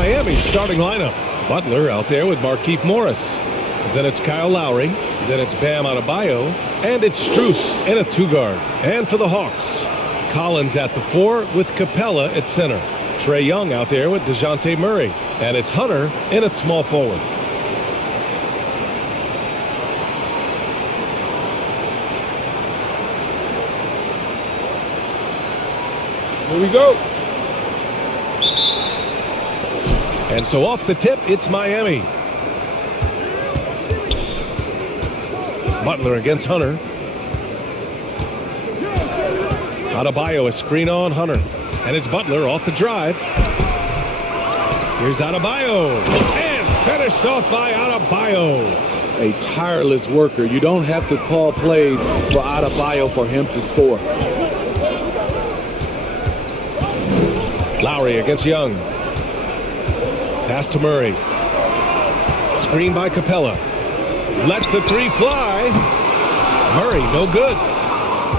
Miami's starting lineup. Butler out there with Markieff Morris. Then it's Kyle Lowry. Then it's Bam Adebayo. And it's Strus in a two-guard. And for the Hawks, Collins at the 4 with Capella at center. Trae Young out there with DeJounte Murray. And it's Hunter in at small forward. Here we go. And so off the tip, it's Miami. Butler against Hunter. Adebayo, a screen on Hunter. And it's Butler off the drive. Here's Adebayo. And finished off by Adebayo. A tireless worker. You don't have to call plays for Adebayo for him to score. Lowry against Young. Pass to Murray. Screen by Capella. Lets the three fly. Murray, no good.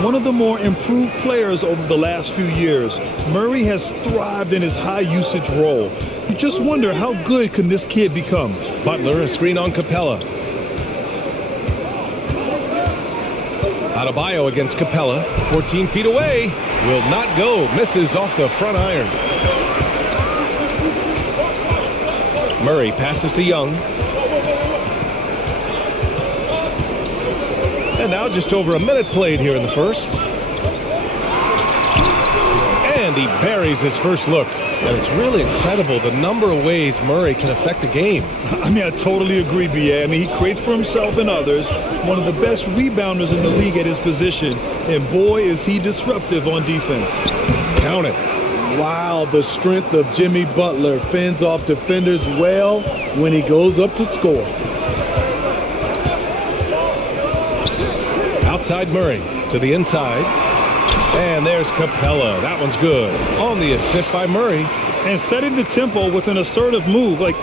One of the more improved players over the last few years, Murray has thrived in his high-usage role. You just wonder how good can this kid become. Butler, a screen on Capella. Adebayo against Capella. 14 feet away. Will not go. Misses off the front iron. Murray passes to Young. And now just over a minute played here in the first. And he buries his first look. And it's really incredible the number of ways Murray can affect the game. I mean, I totally agree, B.A. I mean, he creates for himself and others. One of the best rebounders in the league at his position. And boy, is he disruptive on defense. Count it. Wow, the strength of Jimmy Butler fends off defenders well when he goes up to score. Outside Murray to the inside. And there's Capella. That one's good. On the assist by Murray. And setting the tempo with an assertive move. Like,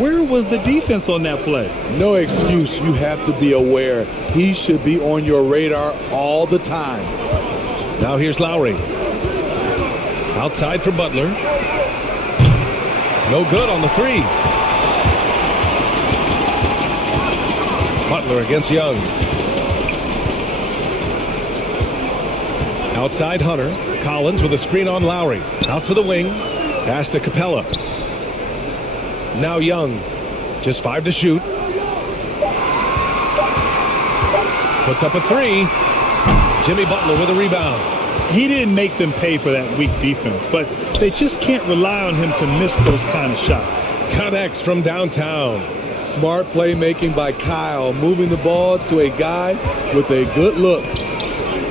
where was the defense on that play? No excuse. You have to be aware. He should be on your radar all the time. Now here's Lowry. Outside for Butler. No good on the three. Butler against Young. Outside Hunter. Collins with a screen on Lowry. Out to the wing. Pass to Capella. Now Young. Just 5 to shoot. Puts up a three. Jimmy Butler with a rebound. He didn't make them pay for that weak defense, but they just can't rely on him to miss those kind of shots. Connects from downtown. Smart playmaking by Kyle, moving the ball to a guy with a good look.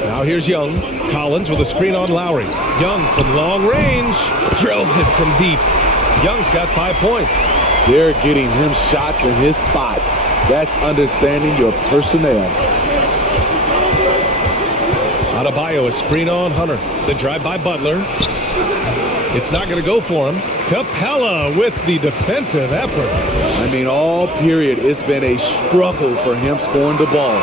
Now here's Young. Collins with a screen on Lowry. Young from long range. Drills it from deep. Young's got 5 points. They're getting him shots in his spots. That's understanding your personnel. Adebayo, a screen on Hunter. The drive by Butler. It's not going to go for him. Capella with the defensive effort. I mean, all period, it's been a struggle for him scoring the ball.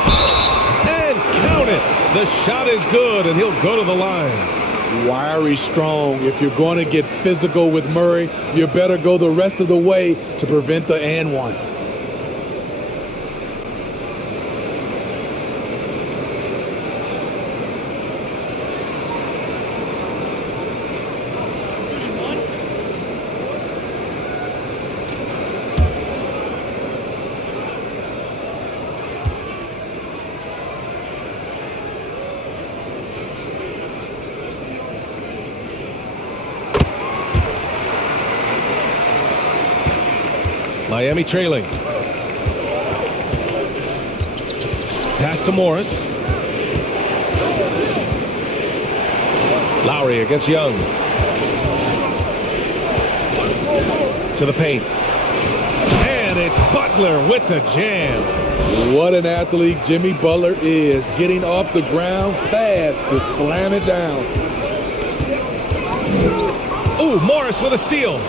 And count it. The shot is good, and he'll go to the line. Wiry strong. If you're going to get physical with Murray, you better go the rest of the way to prevent the and one. Miami trailing. Pass to Morris. Lowry against Young. To the paint. And it's Butler with the jam. What an athlete Jimmy Butler is, getting off the ground fast to slam it down. Ooh, Morris with a steal.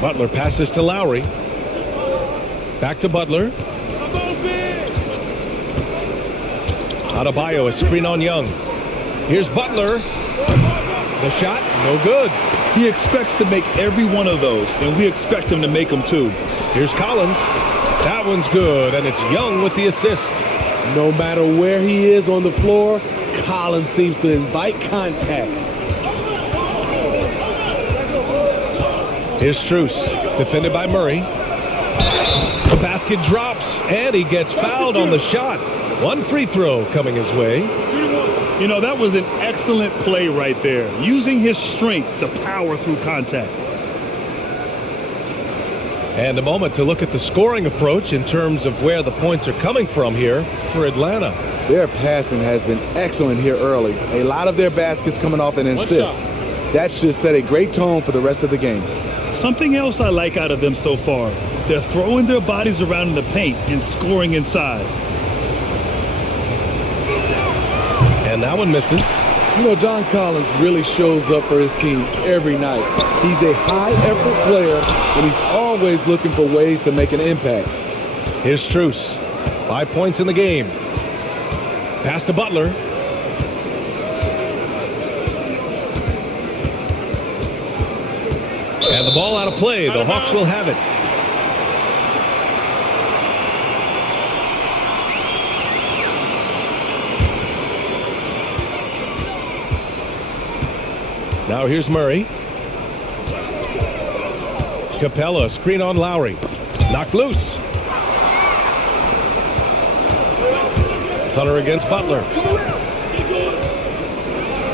Butler passes to Lowry. Back to Butler. Adebayo, a screen on Young. Here's Butler. The shot, no good. He expects to make every one of those, and we expect him to make them too. Here's Collins. That one's good, and it's Young with the assist. No matter where he is on the floor, Collins seems to invite contact. Here's Strus, defended by Murray. The basket drops, and he gets fouled on the shot. One free throw coming his way. You know, that was an excellent play right there, using his strength to power through contact. And a moment to look at the scoring approach in terms of where the points are coming from here for Atlanta. Their passing has been excellent here early. A lot of their baskets coming off an assist. That should set a great tone for the rest of the game. Something else I like out of them so far, they're throwing their bodies around in the paint and scoring inside. And that one misses. You know, John Collins really shows up for his team every night. He's a high-effort player, and he's always looking for ways to make an impact. Here's Strus. 5 points in the game. Pass to Butler. And the ball out of play. The Hawks will have it. Now here's Murray. Capella, screen on Lowry. Knocked loose. Hunter against Butler.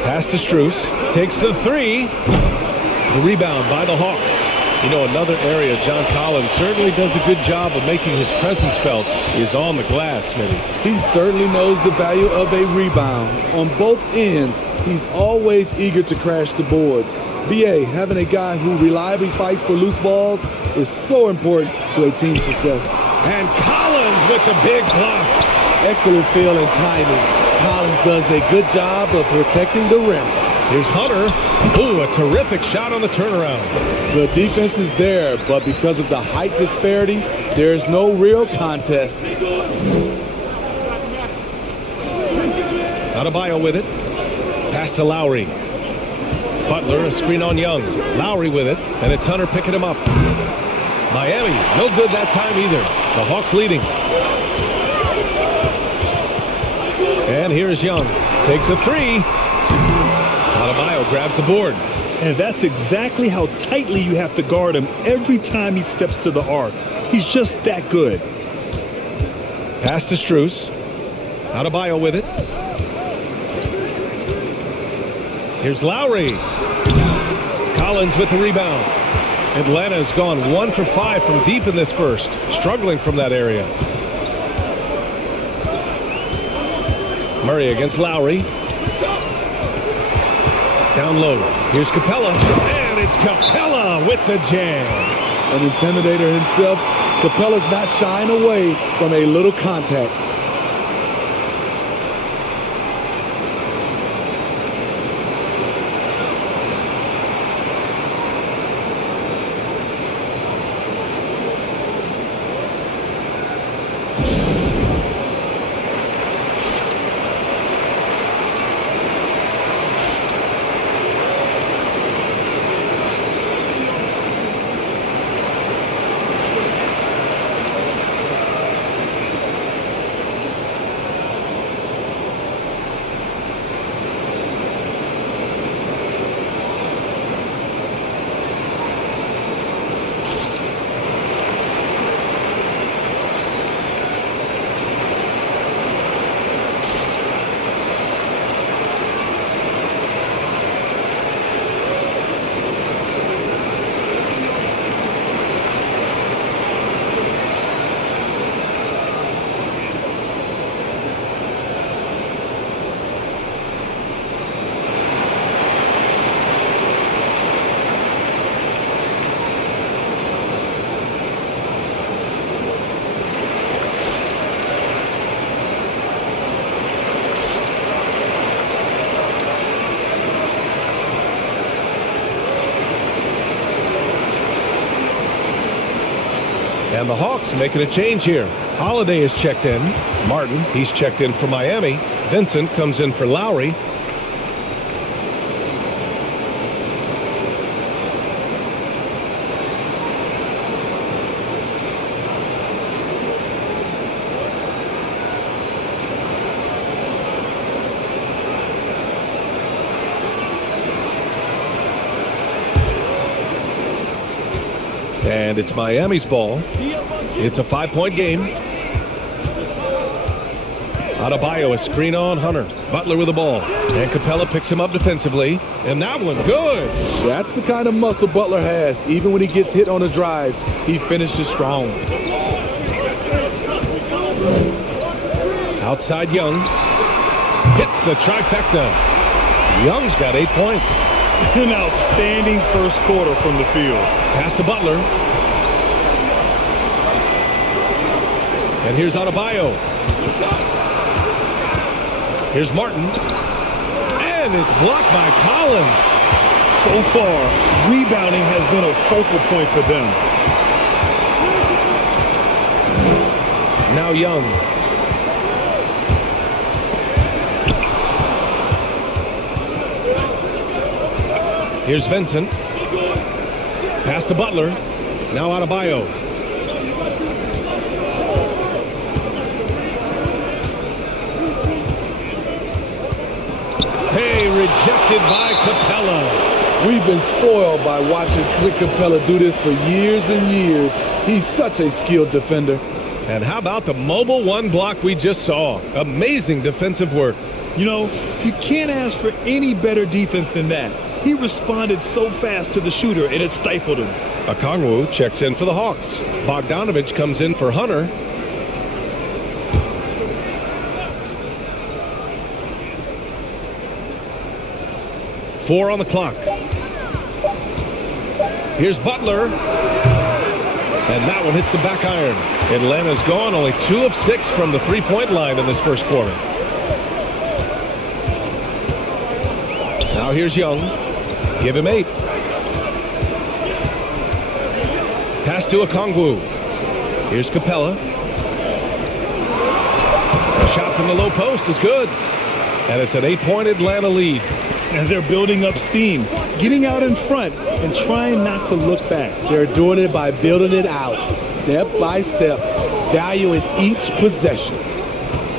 Pass to Strus. Takes the three. The rebound by the Hawks. You know, another area John Collins certainly does a good job of making his presence felt is on the glass, Smitty. He certainly knows the value of a rebound. On both ends, he's always eager to crash the boards. BA, having a guy who reliably fights for loose balls is so important to a team's success. And Collins with the big block. Excellent feel and timing. Collins does a good job of protecting the rim. Here's Hunter. Ooh, a terrific shot on the turnaround. The defense is there, but because of the height disparity, there's no real contest. Adebayo with it. Pass to Lowry. Butler, a screen on Young. Lowry with it, and it's Hunter picking him up. Miami, no good that time either. The Hawks leading. And here's Young. Takes a three. Adebayo grabs the board. And that's exactly how tightly you have to guard him every time he steps to the arc. He's just that good. Pass to Strus. Adebayo with it. Here's Lowry. Collins with the rebound. Atlanta's gone 1 for 5 from deep in this first, struggling from that area. Murray against Lowry. Down low. Here's Capella. And it's Capella with the jam. An intimidator himself, Capella's not shying away from a little contact. And the Hawks making a change here. Holiday is checked in. Martin, he's checked in for Miami. Vincent comes in for Lowry. And it's Miami's ball. It's a 5-point game. Adebayo, a screen on Hunter. Butler with the ball. And Capella picks him up defensively. And that one, good. That's the kind of muscle Butler has. Even when he gets hit on a drive, he finishes strong. Outside Young. Hits the trifecta. Young's got 8 points. An outstanding first quarter from the field. Pass to Butler. And here's Adebayo. Here's Martin. And it's blocked by Collins. So far, rebounding has been a focal point for them. Now Young. Here's Vincent. Pass to Butler. Now Adebayo. Hey, rejected by Capella. We've been spoiled by watching Clint Capella do this for years and years. He's such a skilled defender. And how about the mobile one block we just saw? Amazing defensive work. You know, you can't ask for any better defense than that. He responded so fast to the shooter, and it stifled him. Okongwu checks in for the Hawks. Bogdanovich comes in for Hunter. Four on the clock. Here's Butler. And that one hits the back iron. Atlanta's gone only 2 of 6 from the three-point line in this first quarter. Now here's Young. Give him 8. Pass to Okongwu. Here's Capella. Shot from the low post is good. And it's an 8-point Atlanta lead. And they're building up steam, getting out in front and trying not to look back. They're doing it by building it out, step by step, valuing each possession.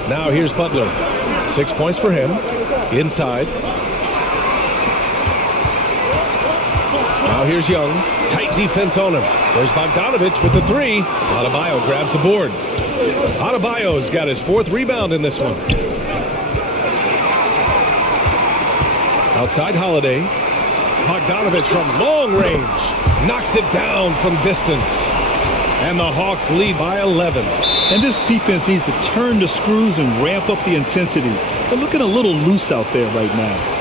Now here's Butler. 6 points for him. Inside. Now here's Young. Tight defense on him. There's Bogdanovich with the 3. Adebayo grabs the board. Adebayo's got his 4th rebound in this one. Outside Holiday. Bogdanovich from long range. Knocks it down from distance. And the Hawks lead by 11. And this defense needs to turn the screws and ramp up the intensity. They're looking a little loose out there right now.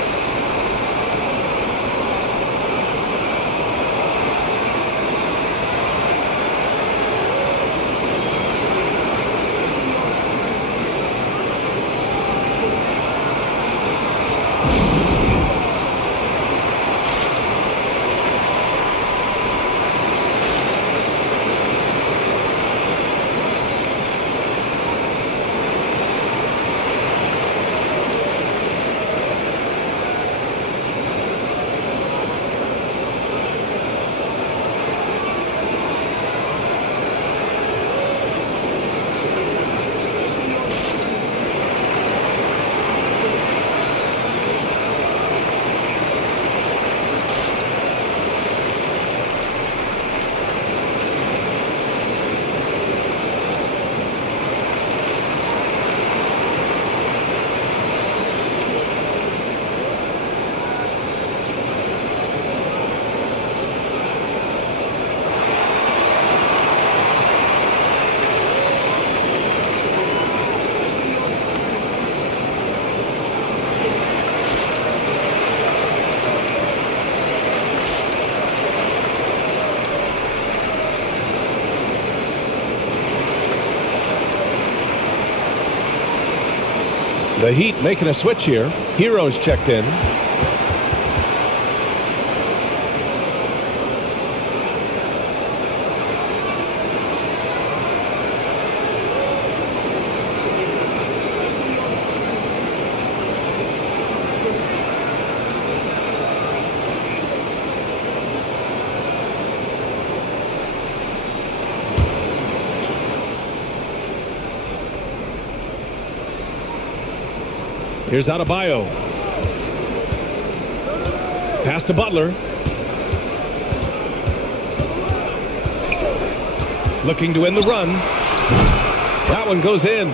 The Heat making a switch here. Heroes checked in. Here's Adebayo. Pass to Butler. looking to end the run. That one goes in.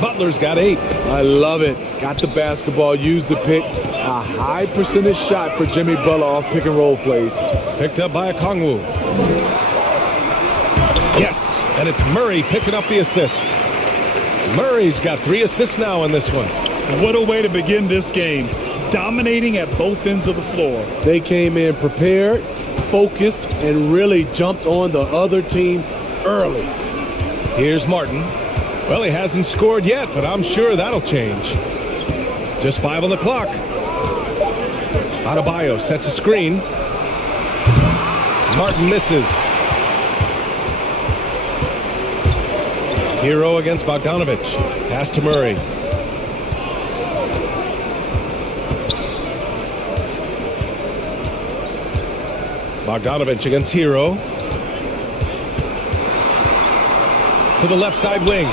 Butler's got 8. I love it. Got the basketball, used the pick. A high percentage shot for Jimmy Butler off pick and roll plays. Picked up by Okongwu. Yes, and it's Murray picking up the assist. Murray's got 3 assists now in this one. What a way to begin this game. Dominating at both ends of the floor. They came in prepared, focused, and really jumped on the other team early. Here's Martin. Well, he hasn't scored yet, but I'm sure that'll change. Just 5 on the clock. Adebayo sets a screen. Martin misses. Hero against Bogdanovic. Pass to Murray. Bogdanovic against Hero. To the left side wing.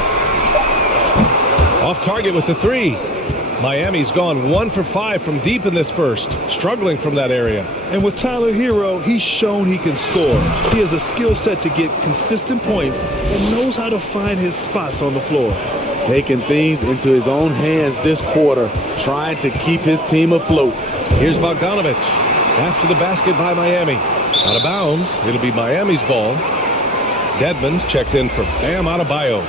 Off target with the 3. Miami's gone 1 for 5 from deep in this first, struggling from that area. And with Tyler Hero, he's shown he can score. He has a skill set to get consistent points and knows how to find his spots on the floor. Taking things into his own hands this quarter, trying to keep his team afloat. Here's Bogdanovic. After the basket by Miami. Out of bounds. It'll be Miami's ball. Dedmon's checked in for Bam Adebayo.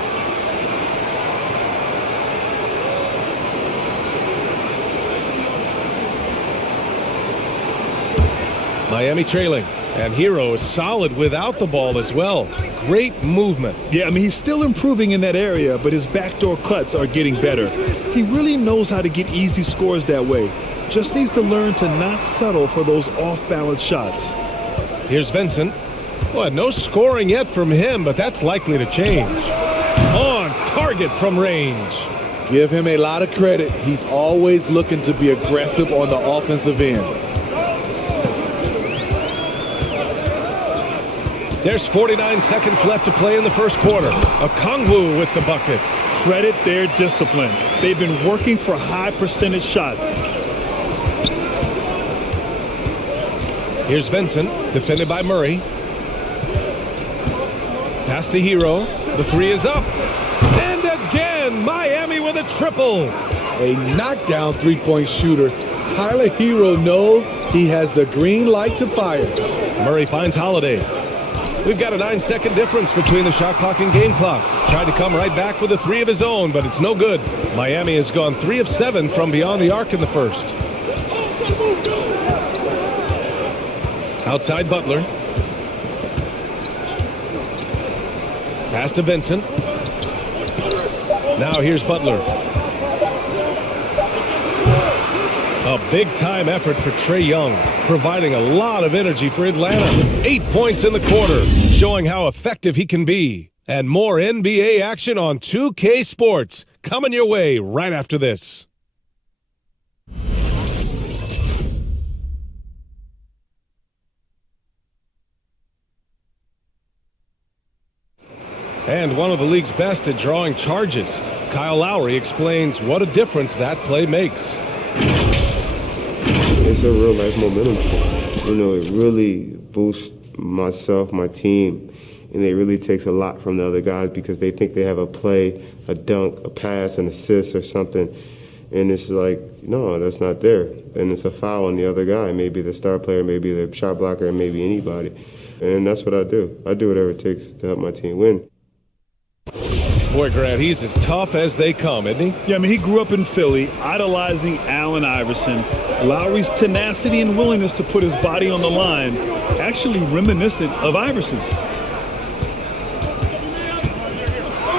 Miami trailing. And Hero is solid without the ball as well. Great movement. Yeah, I mean, he's still improving in that area, but his backdoor cuts are getting better. He really knows how to get easy scores that way. Just needs to learn to not settle for those off-balance shots. Here's Vincent. Well, no scoring yet from him, but that's likely to change. On target from range. Give him a lot of credit. He's always looking to be aggressive on the offensive end. There's 49 seconds left to play in the first quarter. Okongwu with the bucket. Credit their discipline. They've been working for high percentage shots. Here's Vincent, defended by Murray. Pass to Hero. The 3 is up. And again, Miami with a triple. A knockdown three-point shooter. Tyler Hero knows he has the green light to fire. Murray finds Holiday. We've got a 9-second difference between the shot clock and game clock. Tried to come right back with a 3 of his own, but it's no good. Miami has gone 3 of 7 from beyond the arc in the first. Outside Butler. Pass to Vincent. Now here's Butler. A big-time effort for Trae Young, providing a lot of energy for Atlanta. 8 points in the quarter, showing how effective he can be. And more NBA action on 2K Sports, coming your way right after this. And one of the league's best at drawing charges. Kyle Lowry explains what a difference that play makes. It's a real life momentum. You know, it really boosts myself, my team, and it really takes a lot from the other guys because they think they have a play, a dunk, a pass, an assist or something. And it's like, no, that's not there. And it's a foul on the other guy, maybe the star player, maybe the shot blocker, maybe anybody. And that's what I do. I do whatever it takes to help my team win. Boy, Grant, he's as tough as they come, isn't he? Yeah, I mean, he grew up in Philly, idolizing Allen Iverson. Lowry's tenacity and willingness to put his body on the line, actually reminiscent of Iverson's.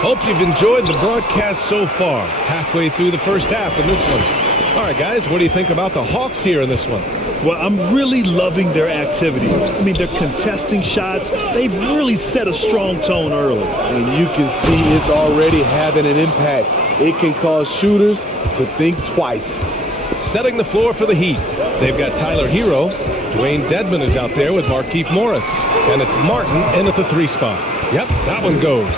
Hope you've enjoyed the broadcast so far. Halfway through the first half in this one. All right, guys, what do you think about the Hawks here in this one? Well, I'm really loving their activity. I mean, they're contesting shots. They've really set a strong tone early. And you can see it's already having an impact. It can cause shooters to think twice. Setting the floor for the Heat. They've got Tyler Hero. Dwayne Dedmon is out there with Markieff Morris. And it's Martin in at the 3 spot. Yep, that one goes.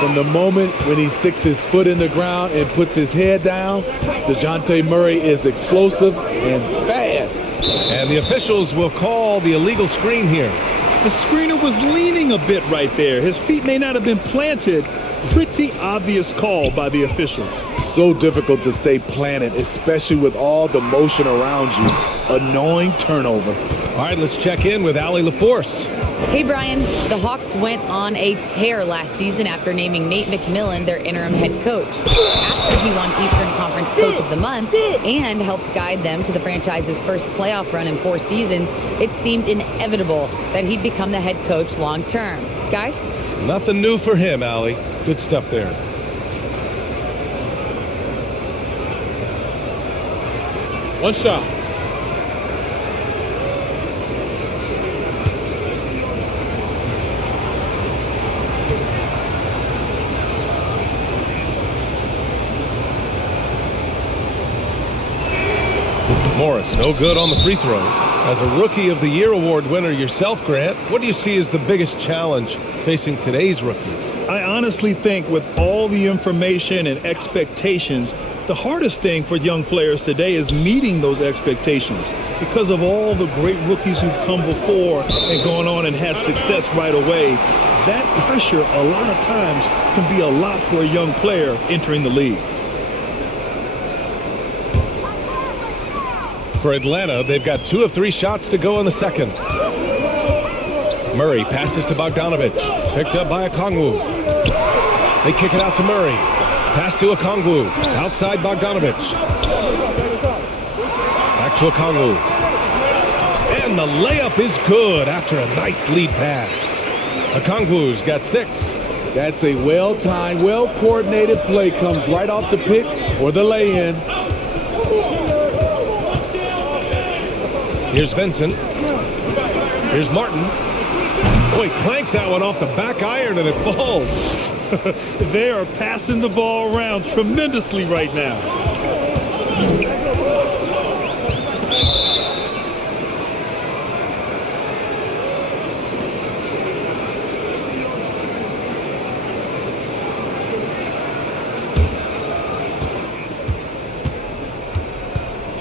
From the moment when he sticks his foot in the ground and puts his head down, DeJounte Murray is explosive and fast. And the officials will call the illegal screen here. The screener was leaning a bit right there. His feet may not have been planted. Pretty obvious call by the officials. So difficult to stay planted, especially with all the motion around you. Annoying turnover. All right, let's check in with Allie LaForce. Hey, Brian. The Hawks went on a tear last season after naming Nate McMillan their interim head coach. After he won Eastern Conference Coach of the Month and helped guide them to the franchise's first playoff run in 4 seasons, it seemed inevitable that he'd become the head coach long term. Guys? Nothing new for him, Allie. Good stuff there. One shot. Morris, no good on the free throw. As a Rookie of the Year award winner yourself, Grant, what do you see as the biggest challenge facing today's rookies? I honestly think with all the information and expectations, the hardest thing for young players today is meeting those expectations because of all the great rookies who've come before and gone on and had success right away. That pressure a lot of times can be a lot for a young player entering the league. For Atlanta, they've got 2 of 3 shots to go in the second. Murray passes to Bogdanovich. Picked up by Okongwu. They kick it out to Murray. Pass to Okongwu. Outside Bogdanovich. Back to Okongwu. And the layup is good after a nice lead pass. Okongwu's got 6. That's a well-timed, well-coordinated play. Comes right off the pick for the lay-in. Here's Vincent. Here's Martin. Boy, clanks that one off the back iron and it falls. They are passing the ball around tremendously right now.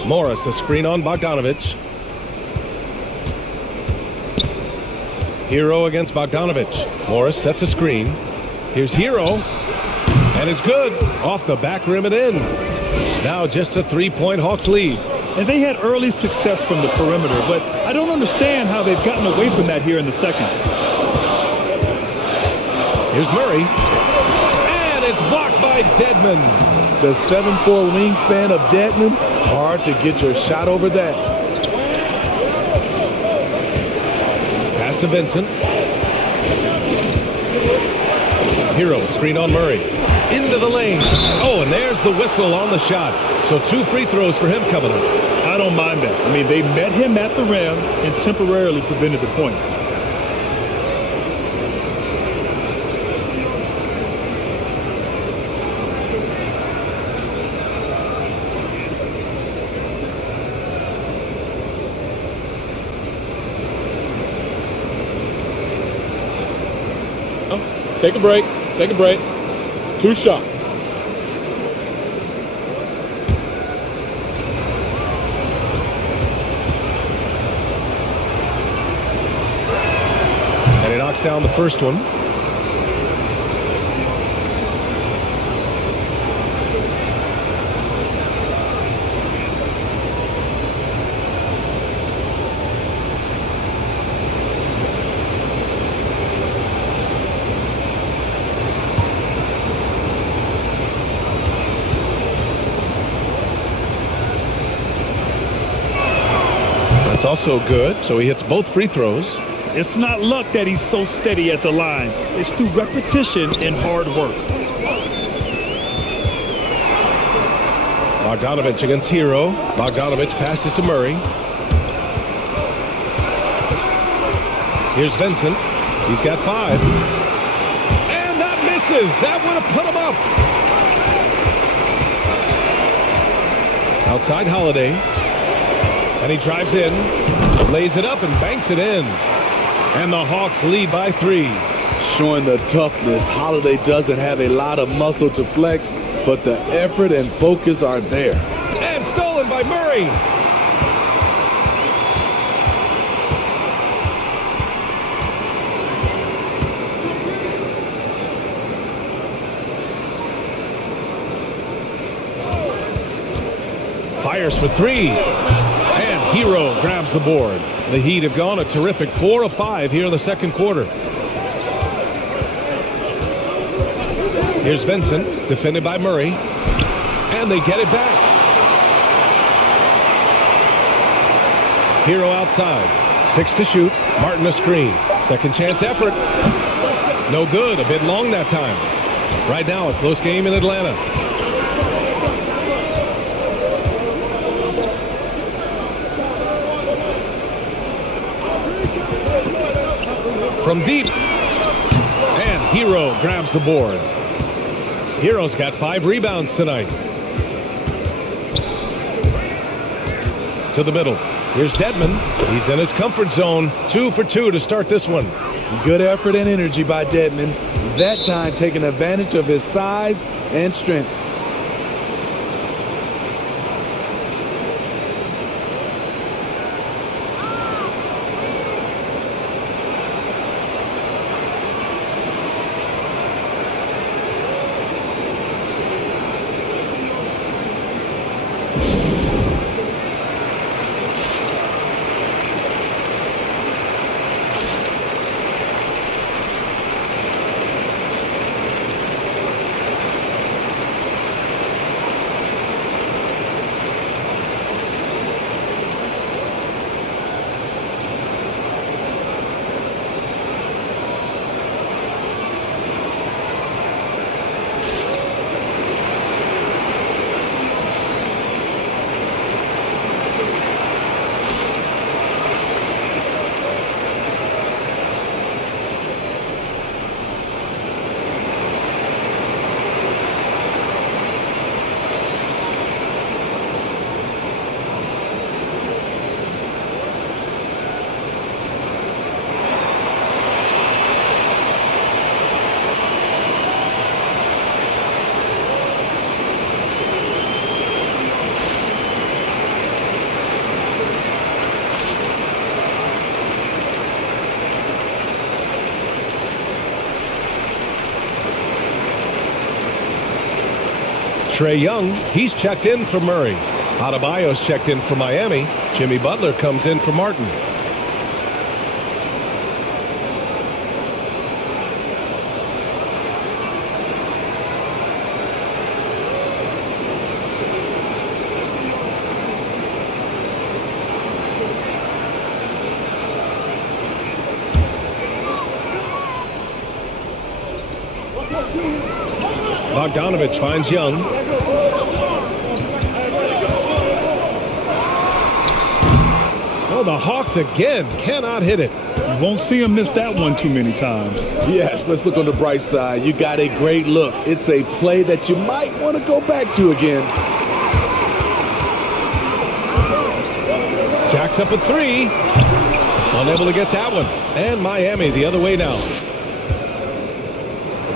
Morris, a screen on Bogdanovich. Hero against Bogdanovich. Morris sets a screen. Here's Hero. And it's good. Off the back rim and in. Now just a 3-point Hawks lead. And they had early success from the perimeter, but I don't understand how they've gotten away from that here in the second. Here's Murray. And it's blocked by Dedmon. The 7'4" wingspan of Dedmon. Hard to get your shot over that. Pass to Vincent. Hero, screen on Murray. Into the lane. Oh, and there's the whistle on the shot. So 2 free throws for him coming up. I don't mind that. I mean, they met him at the rim and temporarily prevented the points. Take a break. Take a break. 2 shots. And he knocks down the first one. That's also good, so he hits both free throws. It's not luck that he's so steady at the line. It's through repetition and hard work. Bogdanovich against Hero. Bogdanovich passes to Murray. Here's Vincent. He's got 5. And that misses. That would have put him up. Outside Holiday. And he drives in, lays it up and banks it in. And the Hawks lead by 3. Showing the toughness. Holiday doesn't have a lot of muscle to flex, but the effort and focus are there. And stolen by Murray. Fires for three. And Hero grabs the board. The Heat have gone a terrific 4 of 5 here in the second quarter. Here's Vincent, defended by Murray. And they get it back. Hero outside. 6 to shoot. Martin a screen. Second chance effort. No good. A bit long that time. Right now, a close game in Atlanta. From deep. And Hero grabs the board. Hero's got 5 rebounds tonight. To the middle. Here's Dedmon. He's in his comfort zone. 2 for 2 to start this one. Good effort and energy by Dedmon. That time taking advantage of his size and strength. Trae Young, he's checked in for Murray. Adebayo's checked in for Miami. Jimmy Butler comes in for Martin. Bogdanovich finds Young. Oh, the Hawks again cannot hit it. You won't see him miss that one too many times. Yes, let's look on the bright side. You got a great look. It's a play that you might want to go back to again. Jacks up a 3. Unable to get that one. And Miami the other way now.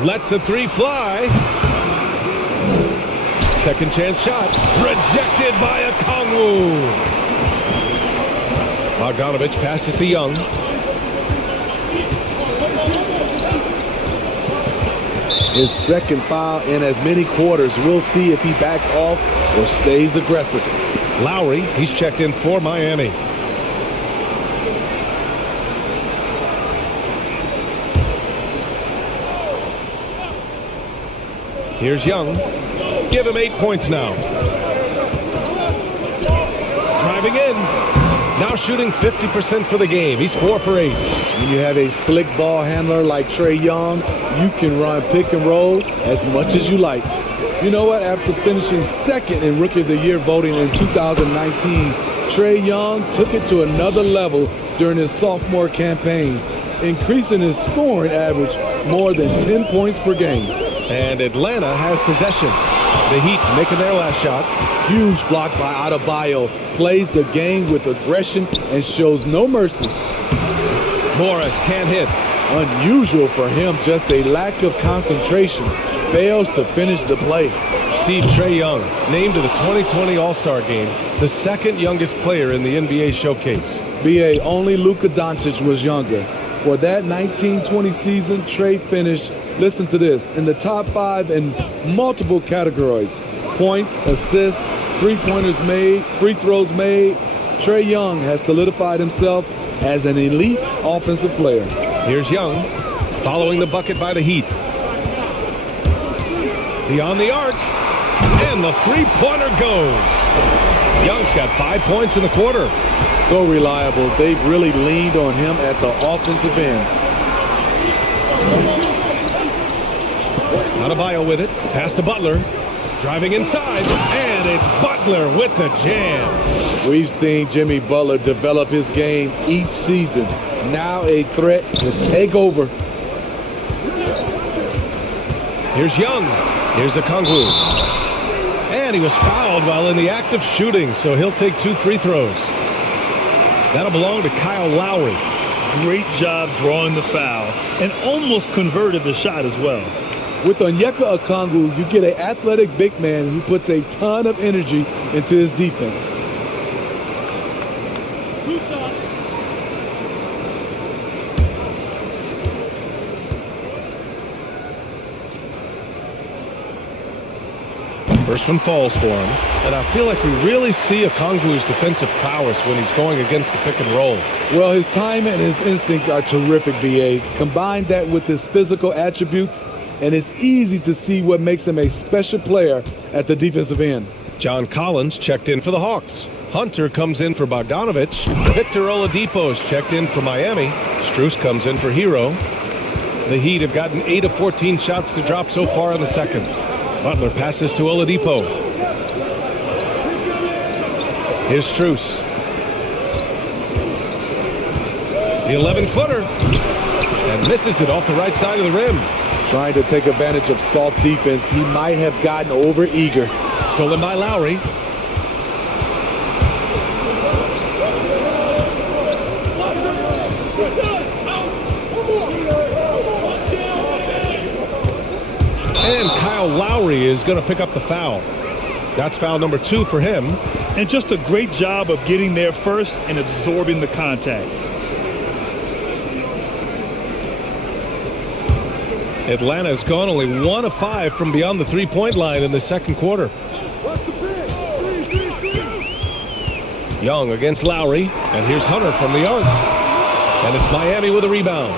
Lets the 3 fly. Second chance shot. Rejected by Okongwu. Bogdanovich passes to Young. His second foul in as many quarters. We'll see if he backs off or stays aggressive. Lowry, he's checked in for Miami. Here's Young. Give him 8 points now. Driving in. Now shooting 50% for the game. He's 4 for 8. When you have a slick ball handler like Trae Young, you can run pick and roll as much as you like. You know what? After finishing second in Rookie of the Year voting in 2019, Trae Young took it to another level during his sophomore campaign, increasing his scoring average more than 10 points per game. And Atlanta has possession. The Heat making their last shot. Huge block by Adebayo. Plays the game with aggression and shows no mercy. Morris can't hit. Unusual for him, just a lack of concentration. Fails to finish the play. Steve Trae Young, named to the 2020 All-Star Game, the second youngest player in the NBA showcase. BA, only Luka Doncic was younger. For that 1920 season, Trae finished, listen to this, in the top 5 in multiple categories: points, assists, Three-pointers made, free throws made. Trae Young has solidified himself as an elite offensive player. Here's Young, following the bucket by the Heat. Beyond the arc, and the three-pointer goes. Young's got 5 points in the quarter. So reliable. They've really leaned on him at the offensive end. Adebayo with it. Pass to Butler. Driving inside. And it's Butler with the jam. We've seen Jimmy Butler develop his game each season. Now a threat to take over. Here's Young. Here's Okongwu. And he was fouled while in the act of shooting, so he'll take 2 free throws. That'll belong to Kyle Lowry. Great job drawing the foul and almost converted the shot as well. With Onyeka Okongwu, you get an athletic big man who puts a ton of energy into his defense. First one falls for him, and I feel like we really see Okongwu's defensive prowess when he's going against the pick and roll. Well, his time and his instincts are terrific, B.A. Combine that with his physical attributes, and it's easy to see what makes him a special player at the defensive end. John Collins checked in for the Hawks. Hunter comes in for Bogdanovich. Victor Oladipo is checked in for Miami. Strus comes in for Hero. The Heat have gotten 8 of 14 shots to drop so far in the second. Butler passes to Oladipo. Here's Strus. The 11-footer. And misses it off the right side of the rim. Trying to take advantage of soft defense. He might have gotten over-eager. Stolen by Lowry. And Kyle Lowry is going to pick up the foul. That's foul number 2 for him. And just a great job of getting there first and absorbing the contact. Atlanta's gone only 1 of 5 from beyond the three-point line in the second quarter. Young against Lowry, and here's Hunter from the arc. And it's Miami with a rebound.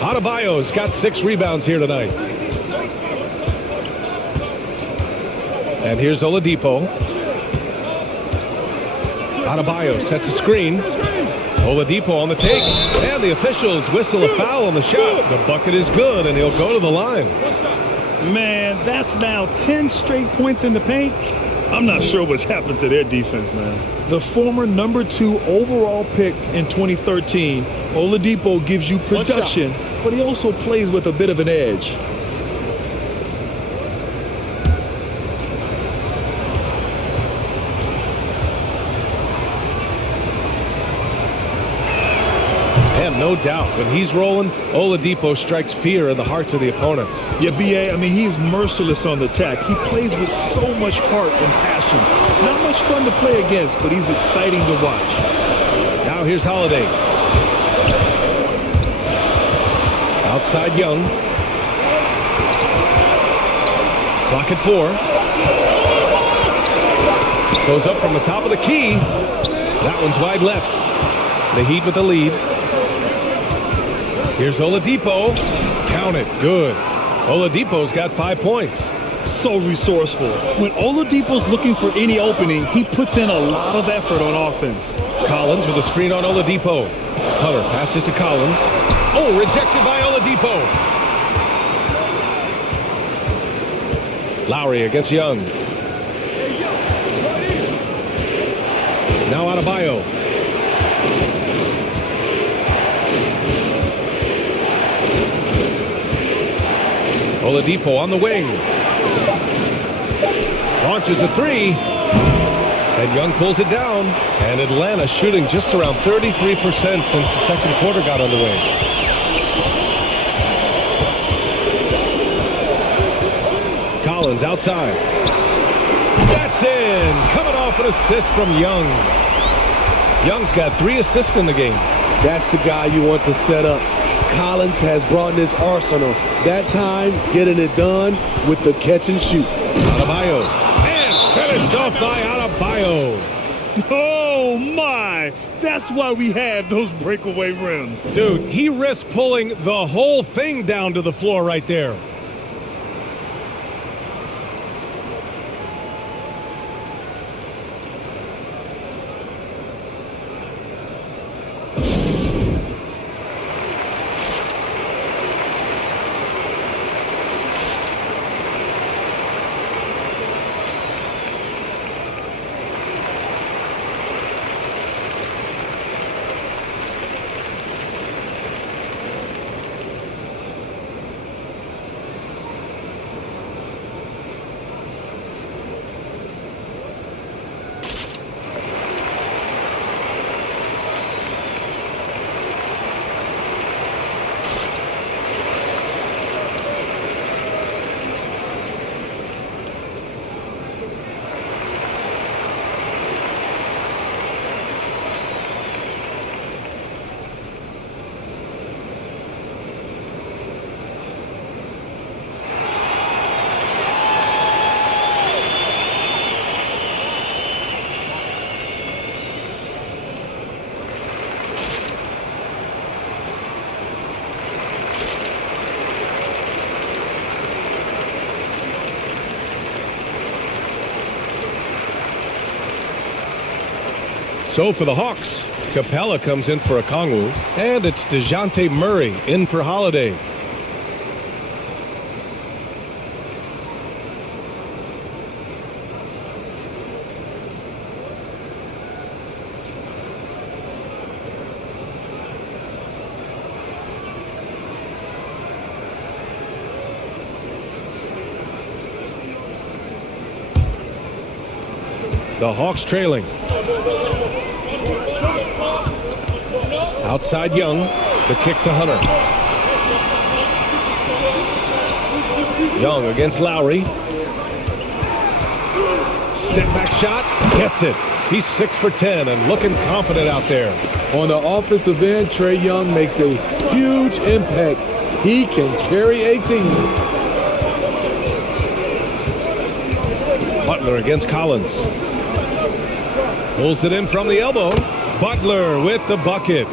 Adebayo's got 6 rebounds here tonight. And here's Oladipo. Adebayo sets a screen. Oladipo on the take, and the officials whistle a foul on the shot. The bucket is good, and he'll go to the line. Man, that's now 10 straight points in the paint. I'm not sure what's happened to their defense, man. The former number 2 overall pick in 2013, Oladipo gives you production, but he also plays with a bit of an edge. And no doubt, when he's rolling, Oladipo strikes fear in the hearts of the opponents. Yeah, B.A., I mean, he's merciless on the attack. He plays with so much heart and passion. Not much fun to play against, but he's exciting to watch. Now here's Holiday. Outside Young. Clock at 4. Goes up from the top of the key. That one's wide left. The Heat with the lead. Here's Oladipo. Count it. Good. Oladipo's got 5 points. So resourceful. When Oladipo's looking for any opening, he puts in a lot of effort on offense. Collins with a screen on Oladipo. Hunter passes to Collins. Oh, rejected by Oladipo. Lowry against Young. Now Adebayo. Oladipo on the wing. Launches a 3. And Young pulls it down. And Atlanta shooting just around 33% since the second quarter got underway. Collins outside. That's in. Coming off an assist from Young. Young's got 3 assists in the game. That's the guy you want to set up. Collins has brought this arsenal. That time, getting it done with the catch and shoot. Adebayo. And finished off by Adebayo. Adebayo. Oh, my. That's why we have those breakaway rims. Dude, he risked pulling the whole thing down to the floor right there. So for the Hawks, Capella comes in for Okongwu, and it's DeJounte Murray in for Holiday. The Hawks trailing. Outside Young, the kick to Hunter. Young against Lowry. Step back shot, gets it. He's 6 for 10 and looking confident out there. On the offensive end, Trae Young makes a huge impact. He can carry a team. Butler against Collins. Pulls it in from the elbow. Butler with the bucket.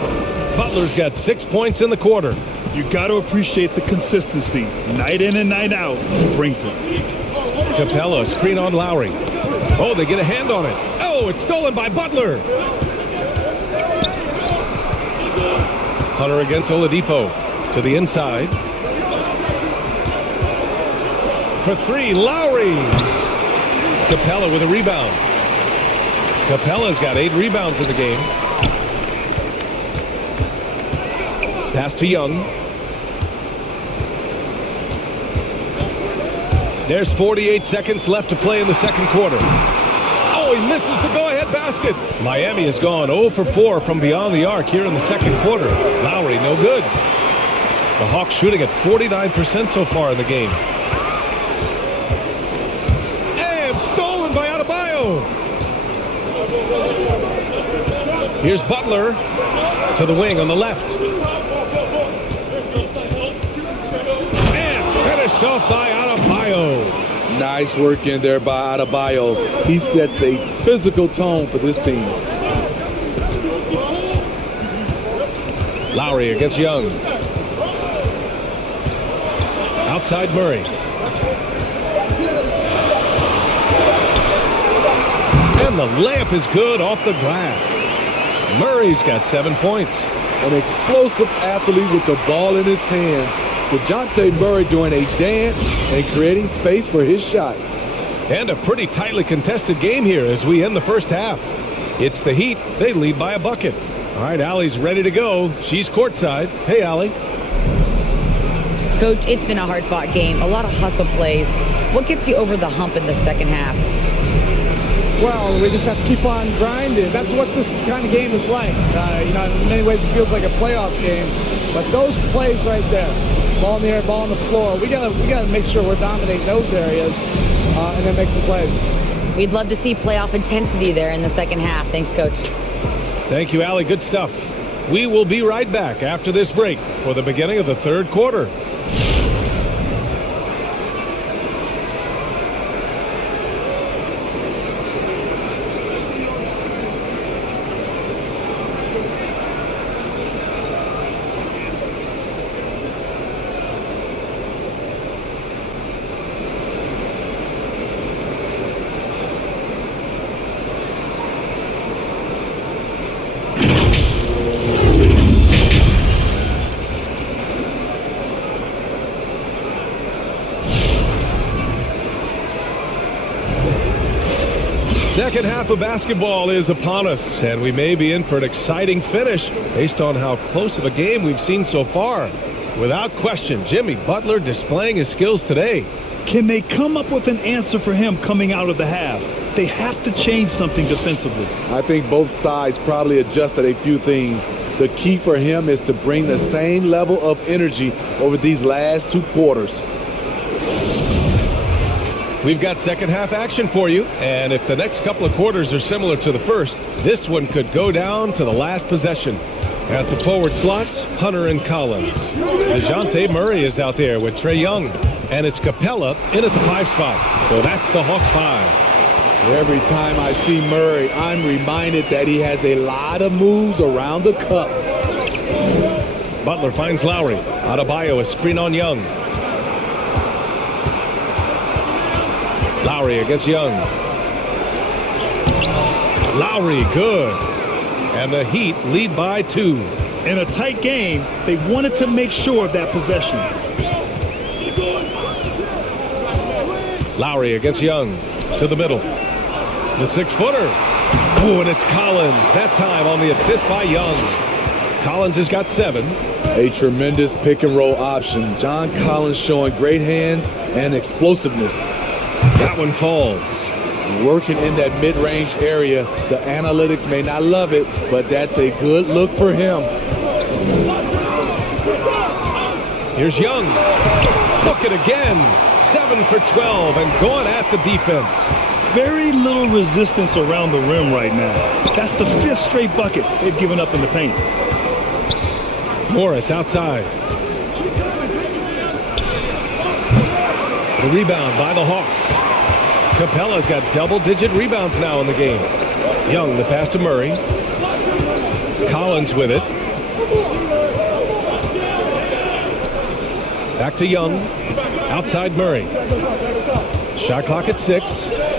Butler's got 6 points in the quarter. You got to appreciate the consistency. Night in and night out, he brings it. Capella, screen on Lowry. Oh, they get a hand on it. Oh, it's stolen by Butler. Hunter against Oladipo. To the inside. For three, Lowry. Capella with a rebound. Capella's got 8 rebounds in the game. Pass to Young. There's 48 seconds left to play in the second quarter. Oh, he misses the go-ahead basket. Miami has gone 0 for 4 from beyond the arc here in the second quarter. Lowry, no good. The Hawks shooting at 49% so far in the game. And stolen by Adebayo. Here's Butler to the wing on the left. And finished off by Adebayo. Nice work in there by Adebayo. He sets a physical tone for this team. Lowry against Young. Outside Murray. And the layup is good off the glass. Murray's got 7 points. An explosive athlete with the ball in his hands. DeJounte Murray doing a dance and creating space for his shot. And a pretty tightly contested game here as we end the first half. It's the Heat. They lead by a bucket. All right, Allie's ready to go. She's courtside. Hey, Allie. Coach, it's been a hard-fought game. A lot of hustle plays. What gets you over the hump in the second half? Well, we just have to keep on grinding. That's what this kind of game is like. In many ways it feels like a playoff game. But those plays right there, ball in the air, ball on the floor, we gotta make sure we're dominating those areas and then make some plays. We'd love to see playoff intensity there in the second half. Thanks, Coach. Thank you, Allie. Good stuff. We will be right back after this break for the beginning of the third quarter. Second half of basketball is upon us, and we may be in for an exciting finish based on how close of a game we've seen so far. Without question, Jimmy Butler displaying his skills today. Can they come up with an answer for him coming out of the half? They have to change something defensively. I think both sides probably adjusted a few things. The key for him is to bring the same level of energy over these last 2 quarters. We've got second half action for you, and if the next couple of quarters are similar to the first, this one could go down to the last possession. At the forward slots, Hunter and Collins. DeJounte Murray is out there with Trae Young, and it's Capella in at the 5 spot. So that's the Hawks 5. Every time I see Murray, I'm reminded that he has a lot of moves around the cup. Butler finds Lowry. Adebayo, a screen on Young. Lowry against Young. Lowry, good. And the Heat lead by 2. In a tight game, they wanted to make sure of that possession. Lowry against Young. To the middle. The 6-footer. Oh, and it's Collins. That time on the assist by Young. Collins has got 7. A tremendous pick-and-roll option. John Collins showing great hands and explosiveness. That one falls. Working in that mid-range area. The analytics may not love it, but that's a good look for him. Here's Young. Book it again. 7 for 12 and going at the defense. Very little resistance around the rim right now. That's the 5th straight bucket they've given up in the paint. Morris outside. The rebound by the Hawks. Capella's got double-digit rebounds now in the game. Young, the pass to Murray. Collins with it. Back to Young. Outside Murray. Shot clock at 6.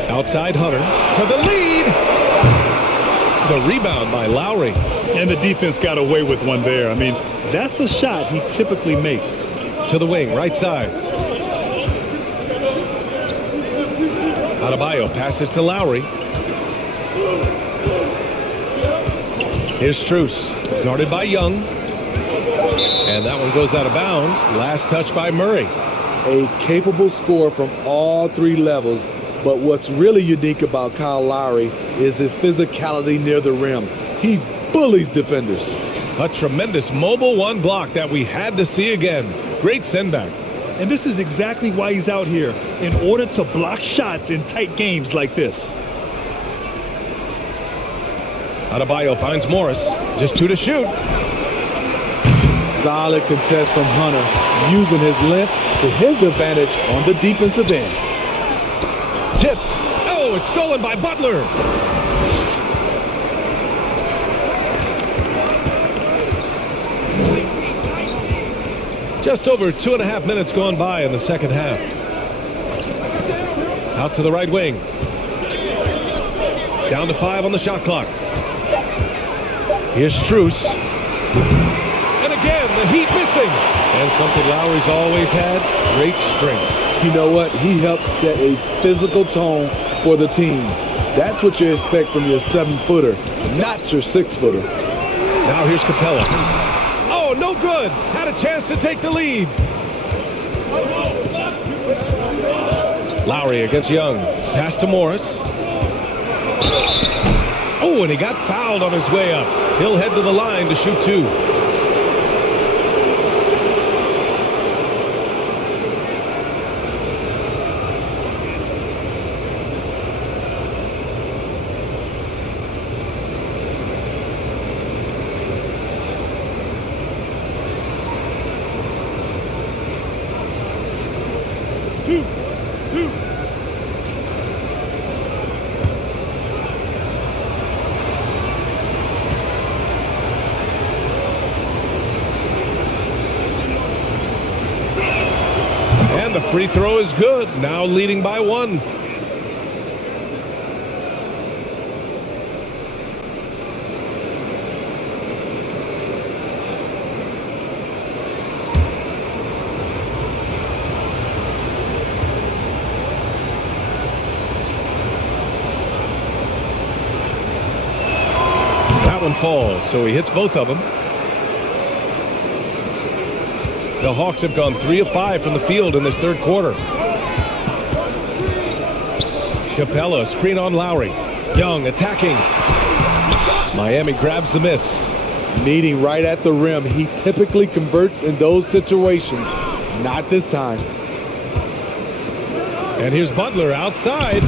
Outside Hunter for the lead. The rebound by Lowry. And the defense got away with one there. I mean, that's a shot he typically makes. To the wing, right side. Adebayo passes to Lowry. Here's Strus, guarded by Young. And that one goes out of bounds. Last touch by Murray. A capable scorer from all 3 levels. But what's really unique about Kyle Lowry is his physicality near the rim. He bullies defenders. A tremendous mobile 1 block that we had to see again. Great sendback. And this is exactly why he's out here, in order to block shots in tight games like this. Adebayo finds Morris. Just 2 to shoot. Solid contest from Hunter, using his length to his advantage on the defensive end. Tipped. Oh, it's stolen by Butler. Just over 2.5 minutes gone by in the second half. Out to the right wing. Down to 5 on the shot clock. Here's Strus. And again, the Heat missing. And something Lowry's always had, great strength. You know what? He helps set a physical tone for the team. That's what you expect from your 7-footer, not your 6-footer. Now here's Capella. Oh, no good. Had a chance to take the lead. Lowry against Young. Pass to Morris. Oh, and he got fouled on his way up. He'll head to the line to shoot 2. And the free throw is good. Now leading by 1. one falls, so he hits both of them. The Hawks have gone 3 of 5 from the field in this third quarter. Capella, screen on Lowry. Young attacking. Miami grabs the miss. Meeting right at the rim, he typically converts in those situations. Not this time. And here's Butler outside.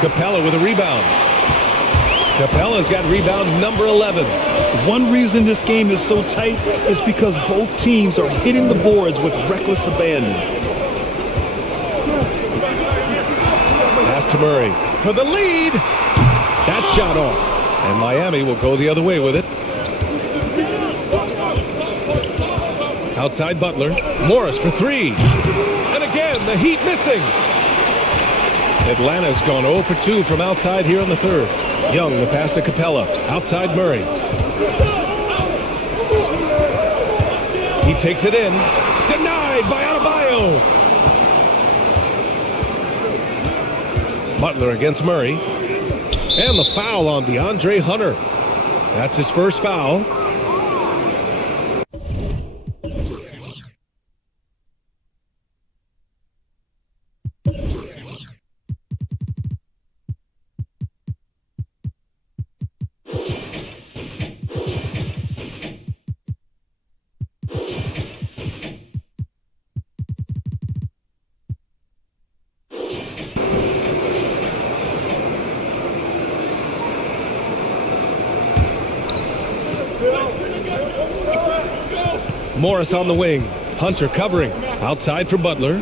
Capella with a rebound. Capella's got rebound number 11. One reason this game is so tight is because both teams are hitting the boards with reckless abandon. Pass to Murray for the lead. That shot off. And Miami will go the other way with it. Outside Butler. Morris for 3. And again, the Heat missing. Atlanta's gone 0 for 2 from outside here in the third. Young, the pass to Capella. Outside Murray. He takes it in. Denied by Adebayo. Butler against Murray. And the foul on DeAndre Hunter. That's his first foul. Morris on the wing. Hunter covering. Outside for Butler.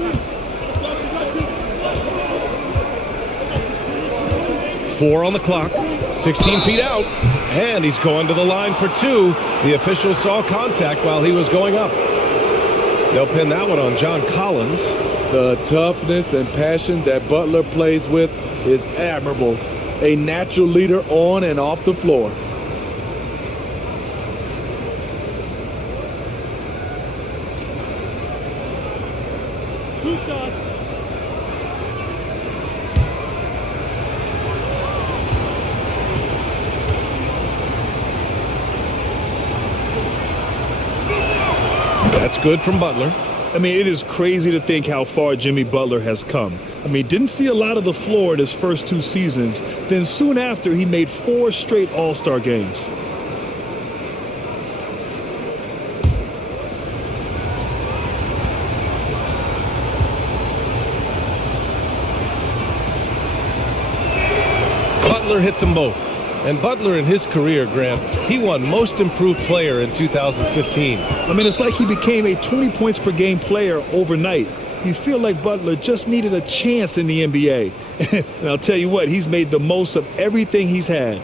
4 on the clock. 16 feet out. And he's going to the line for 2. The official saw contact while he was going up. They'll pin that one on John Collins. The toughness and passion that Butler plays with is admirable. A natural leader on and off the floor. That's good from Butler. I mean, it is crazy to think how far Jimmy Butler has come. I mean, didn't see a lot of the floor in his first 2 seasons. Then soon after, he made 4 straight All-Star games. Butler hits them both. And Butler in his career, Grant, he won Most Improved Player in 2015. I mean, it's like he became a 20 points per game player overnight. You feel like Butler just needed a chance in the NBA. And I'll tell you what, he's made the most of everything he's had.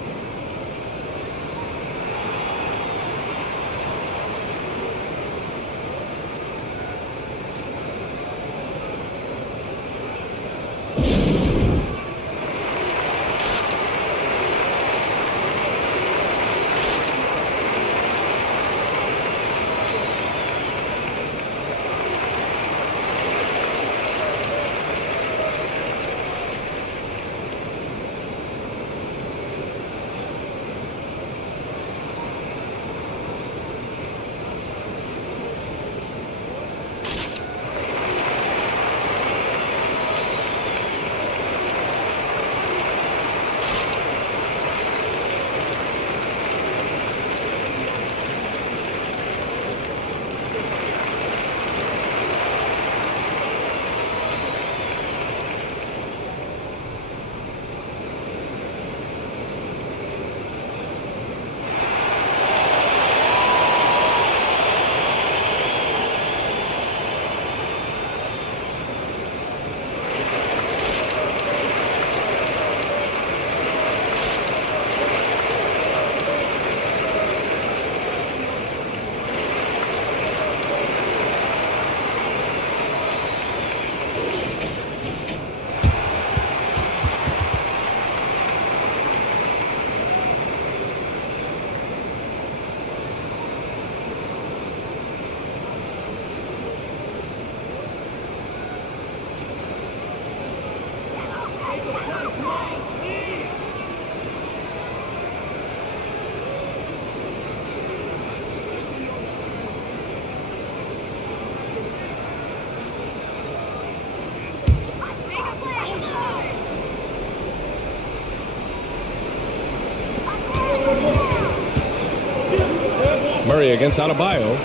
Murray against Adebayo.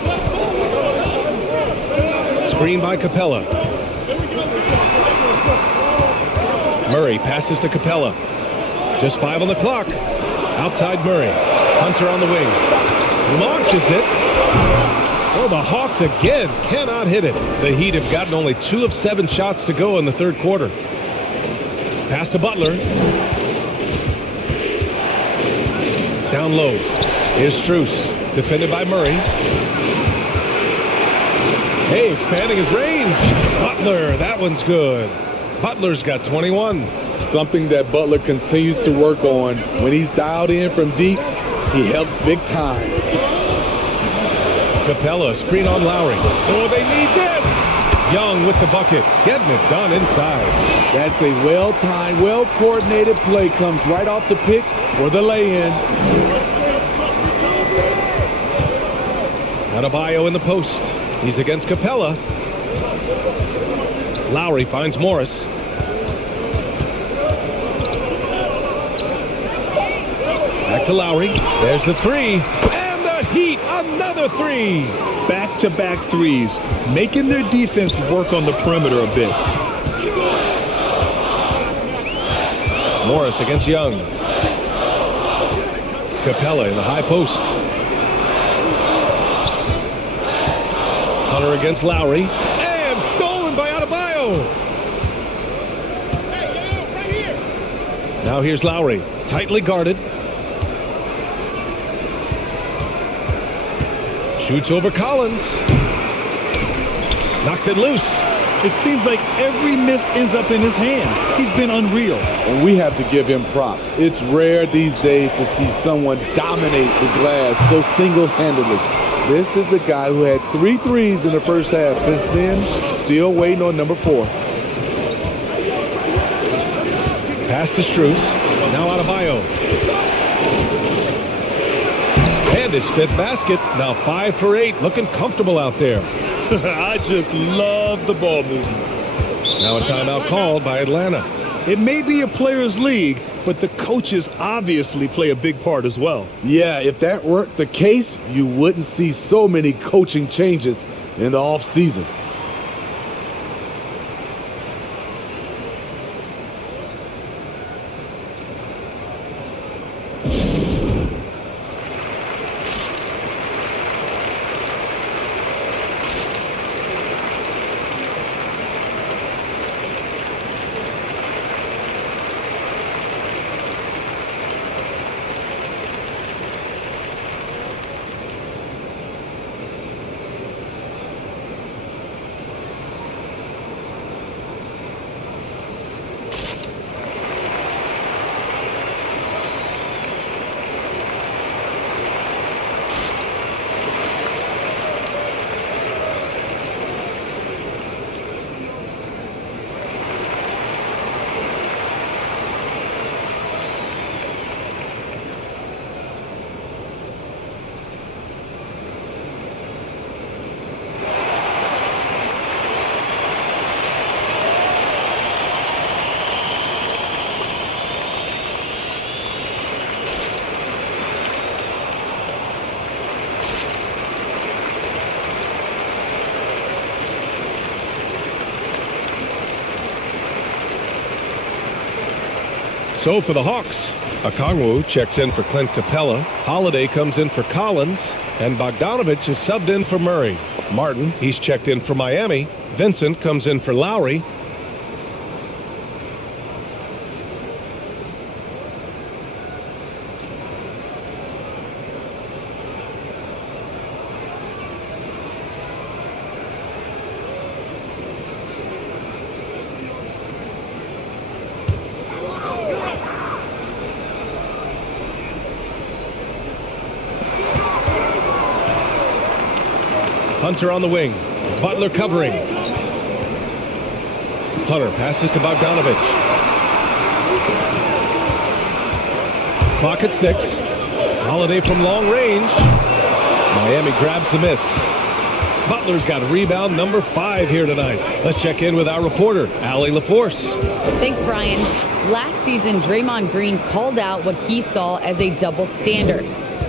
Screen by Capella. Murray passes to Capella. Just 5 on the clock. Outside Murray. Hunter on the wing. Launches it. Oh, the Hawks again cannot hit it. The Heat have gotten only 2 of 7 shots to go in the third quarter. Pass to Butler. Down low. Here's Strus. Defended by Murray. Hey, expanding his range. Butler, that one's good. Butler's got 21. Something that Butler continues to work on. When he's dialed in from deep, he helps big time. Capella, screen on Lowry. Oh, they need this. Young with the bucket. Getting it done inside. That's a well-timed, well-coordinated play. Comes right off the pick for the lay-in. Adebayo in the post. He's against Capella. Lowry finds Morris. Back to Lowry. There's the 3. And the Heat, another 3. Back-to-back threes, making their defense work on the perimeter a bit. Morris against Young. Capella in the high post. Hunter against Lowry. And stolen by Adebayo. Now here's Lowry. Tightly guarded. Shoots over Collins. Knocks it loose. It seems like every miss ends up in his hands. He's been unreal. And we have to give him props. It's rare these days to see someone dominate the glass so single-handedly. This is the guy who had 3 threes in the first half. Since then, still waiting on number 4. Pass to Strus. Now Adebayo. And his 5th basket. Now 5 for 8. Looking comfortable out there. I just love the ball movement. Now a timeout called by Atlanta. It may be a players' league, but the coaches obviously play a big part as well. Yeah, if that weren't the case, you wouldn't see so many coaching changes in the offseason. So for the Hawks, Okongwu checks in for Clint Capella. Holiday comes in for Collins. And Bogdanovich is subbed in for Murray. Martin, he's checked in for Miami. Vincent comes in for Lowry. Hunter on the wing. Butler covering. Hunter passes to Bogdanovich. Clock at 6. Holiday from long range. Miami grabs the miss. Butler's got rebound number 5 here tonight. Let's check in with our reporter, Allie LaForce. Thanks, Brian. Last season, Draymond Green called out what he saw as a double standard.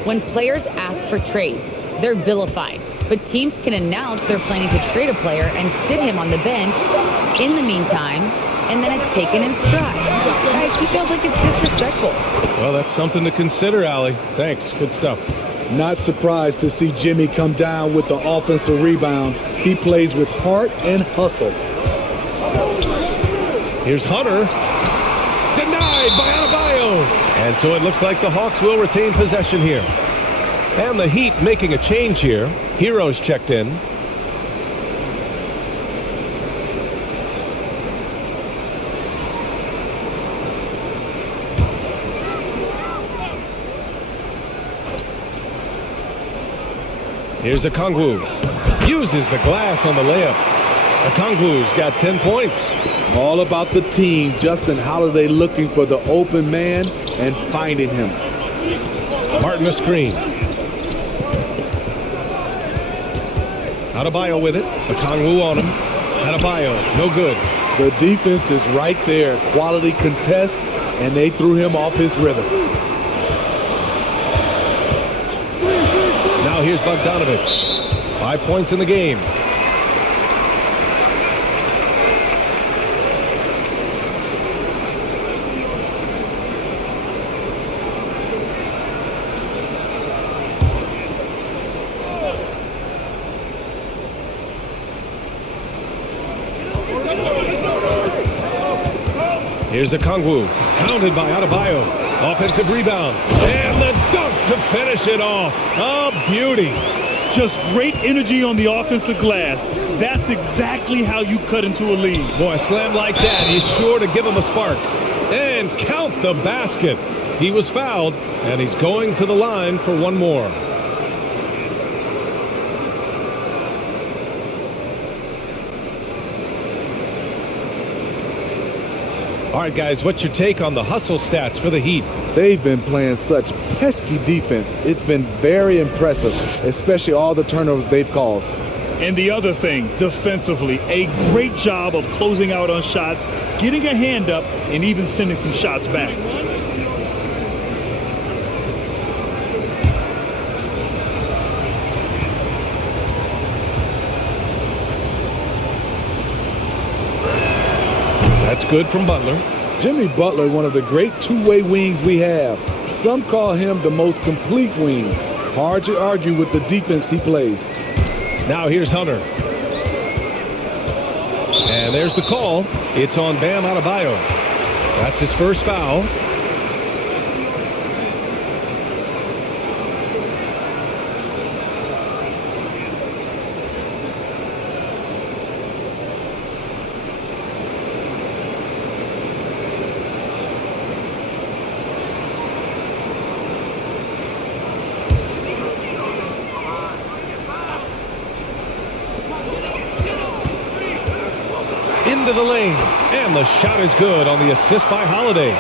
When players ask for trades, they're vilified. But teams can announce they're planning to trade a player and sit him on the bench in the meantime, and then it's taken in stride. Guys, he feels like it's disrespectful. Well, that's something to consider, Allie. Thanks. Good stuff. Not surprised to see Jimmy come down with the offensive rebound. He plays with heart and hustle. Here's Hunter. Denied by Adebayo. And so it looks like the Hawks will retain possession here. And the Heat making a change here. Hero's checked in. Here's Okongwu. Uses the glass on the layup. Okongwu's got 10 points. All about the team. Justin Holiday looking for the open man and finding him. Martin a screen. Adebayo with it. Okongwu on him. Adebayo, no good. The defense is right there. Quality contest, and they threw him off his rhythm. Now here's Bogdanovich. 5 points in the game. Here's Okongwu, pounded by Adebayo. Offensive rebound, and the dunk to finish it off. A beauty. Just great energy on the offensive glass. That's exactly how you cut into a lead. Boy, a slam like that, he's sure to give him a spark. And count the basket. He was fouled, and he's going to the line for one more. All right, guys, what's your take on the hustle stats for the Heat? They've been playing such pesky defense. It's been very impressive, especially all the turnovers they've caused. And the other thing, defensively, a great job of closing out on shots, getting a hand up, and even sending some shots back. That's good from Butler. Jimmy Butler, one of the great two-way wings we have. Some call him the most complete wing. Hard to argue with the defense he plays. Now here's Hunter. And there's the call. It's on Bam Adebayo. That's his first foul. Into the lane, and the shot is good on the assist by Holiday.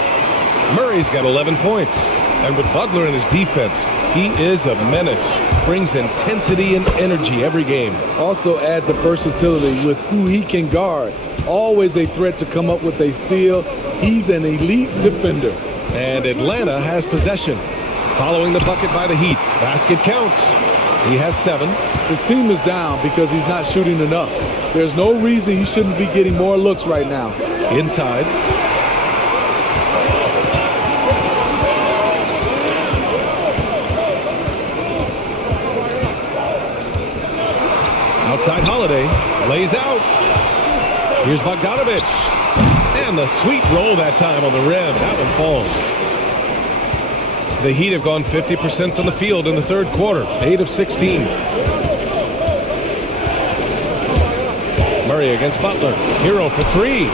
Murray's got 11 points, and with Butler in his defense, he is a menace. Brings intensity and energy every game. Also add the versatility with who he can guard. Always a threat to come up with a steal. He's an elite defender. And Atlanta has possession. Following the bucket by the Heat. Basket counts. He has 7. His team is down because he's not shooting enough. There's no reason he shouldn't be getting more looks right now. Inside. Outside Holiday. Lays out. Here's Bogdanovich. And the sweet roll that time on the rim. That one falls. The Heat have gone 50% from the field in the third quarter. 8 of 16. Murray against Butler. Hero for 3.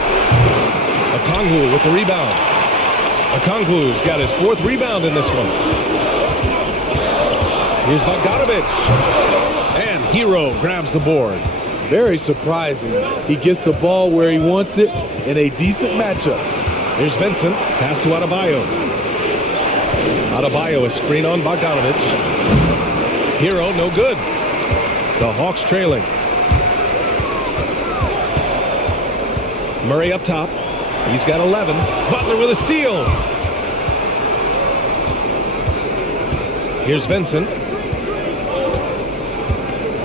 Okongwu with the rebound. Okongwu's got his 4th rebound in this one. Here's Bogdanovich. And Hero grabs the board. Very surprising. He gets the ball where he wants it in a decent matchup. Here's Vincent. Pass to Adebayo. Adebayo, a screen on Bogdanovich. Hero, no good. The Hawks trailing. Murray up top. He's got 11. Butler with a steal. Here's Vincent.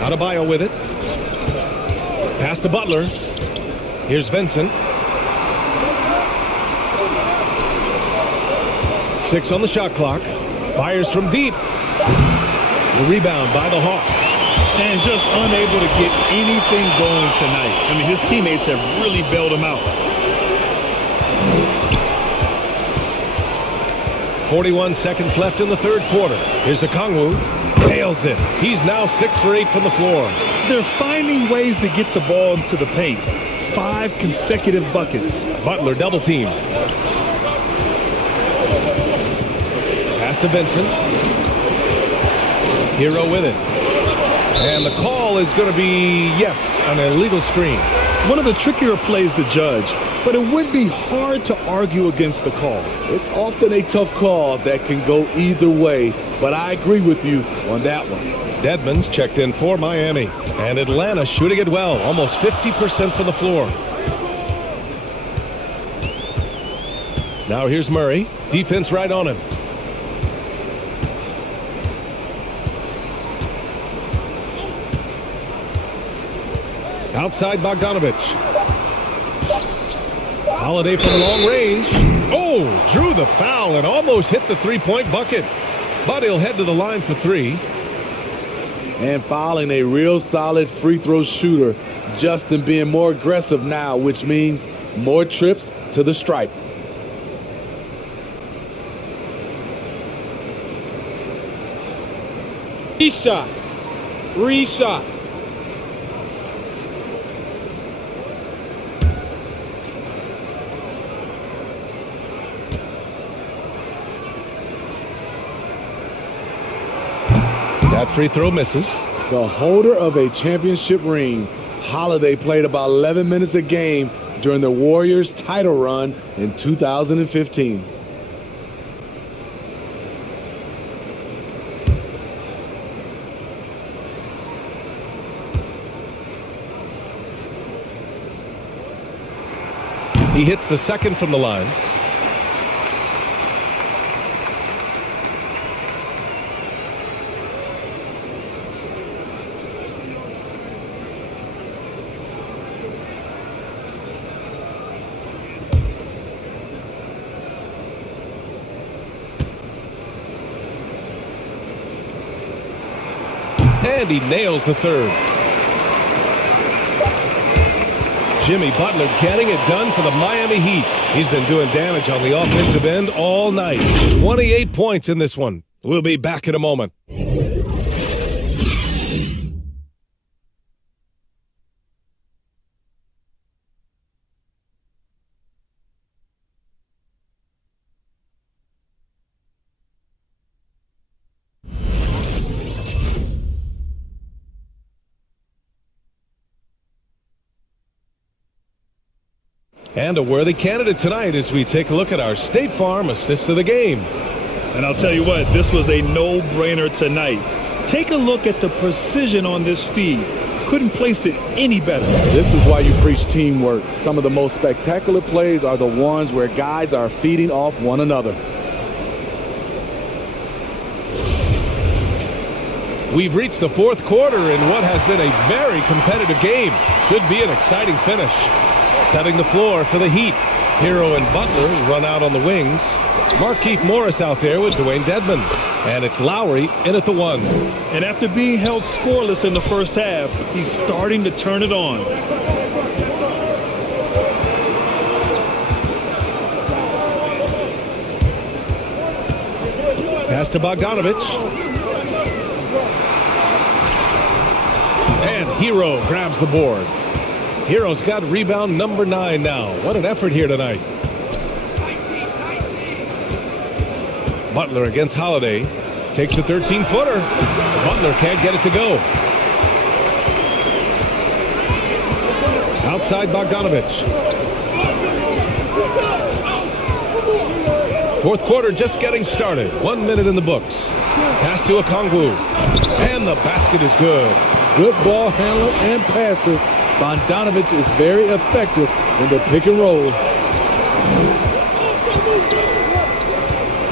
Adebayo with it. Pass to Butler. Here's Vincent. 6 on the shot clock. Fires from deep. The rebound by the Hawks. And just unable to get anything going tonight. I mean, his teammates have really bailed him out. 41 seconds left in the third quarter. Here's Okongwu. Nails it. He's now 6 for 8 from the floor. They're finding ways to get the ball into the paint. 5 consecutive buckets. Butler double team. Pass to Vincent. Hero with it. And the call is going to be, yes, an illegal screen. One of the trickier plays to judge, but it would be hard to argue against the call. It's often a tough call that can go either way, but I agree with you on that one. Dedmon's checked in for Miami. And Atlanta shooting it well, almost 50% from the floor. Now here's Murray. Defense right on him. Outside Bogdanovich. Holiday from long range. Oh, drew the foul and almost hit the three-point bucket. But he'll head to the line for 3. And fouling a real solid free throw shooter. Justin being more aggressive now, which means more trips to the stripe. Three shots. 3 shots. That free throw misses. The holder of a championship ring, Holiday played about 11 minutes a game during the Warriors' title run in 2015. He hits the second from the line. And he nails the third. Jimmy Butler getting it done for the Miami Heat. He's been doing damage on the offensive end all night. 28 points in this one. We'll be back in a moment. And a worthy candidate tonight as we take a look at our State Farm assist of the game. And I'll tell you what, this was a no-brainer tonight. Take a look at the precision on this feed. Couldn't place it any better. This is why you preach teamwork. Some of the most spectacular plays are the ones where guys are feeding off one another. We've reached the fourth quarter in what has been a very competitive game. Should be an exciting finish. Setting the floor for the Heat. Hero and Butler run out on the wings. Markieff Morris out there with Dwayne Dedmon. And it's Lowry in at the 1. And after being held scoreless in the first half, he's starting to turn it on. Pass to Bogdanovich. And Hero grabs the board. Hero's got rebound number 9 now. What an effort here tonight. Butler against Holiday. Takes a 13-footer. Butler can't get it to go. Outside Bogdanovich. Fourth quarter just getting started. 1 minute in the books. Pass to Okongwu. And the basket is good. Good ball handler and passer. Bogdanovich is very effective in the pick and roll.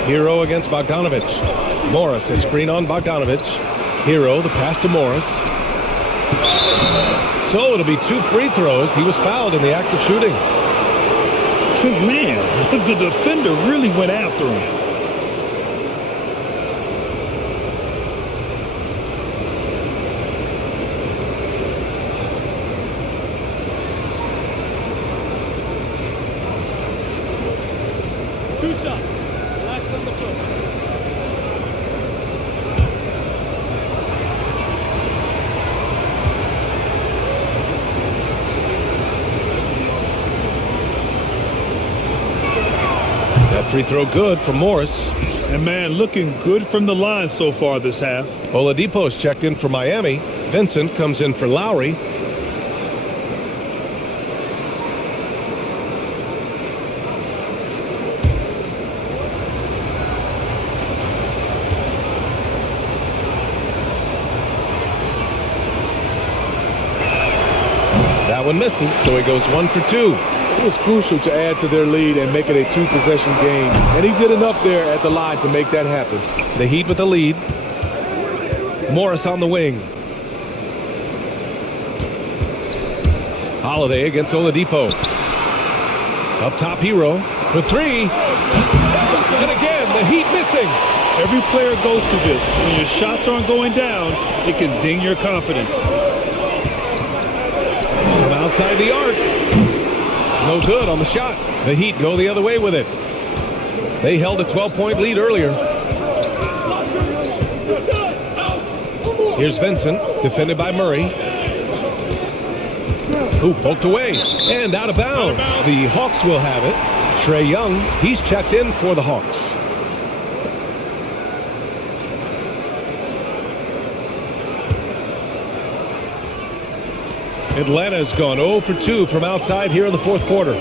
Hero against Bogdanovich. Morris, a screen on Bogdanovich. Hero, the pass to Morris. So it'll be 2 free throws. He was fouled in the act of shooting. Man, the defender really went after him. Free throw good for Morris. And man, looking good from the line so far this half. Oladipo's checked in for Miami. Vincent comes in for Lowry. That one misses, so he goes 1 for 2. It was crucial to add to their lead and make it a 2-possession game. And he did enough there at the line to make that happen. The Heat with the lead. Morris on the wing. Holiday against Oladipo. Up top, Hero for 3. And again, the Heat missing. Every player goes through this. When your shots aren't going down, it can ding your confidence. From outside the arc. No good on the shot. The Heat go the other way with it. They held a 12-point lead earlier. Here's Vincent, defended by Murray. Who poked away and out of bounds. The Hawks will have it. Trae Young, he's checked in for the Hawks. Atlanta's gone 0 for 2 from outside here in the fourth quarter.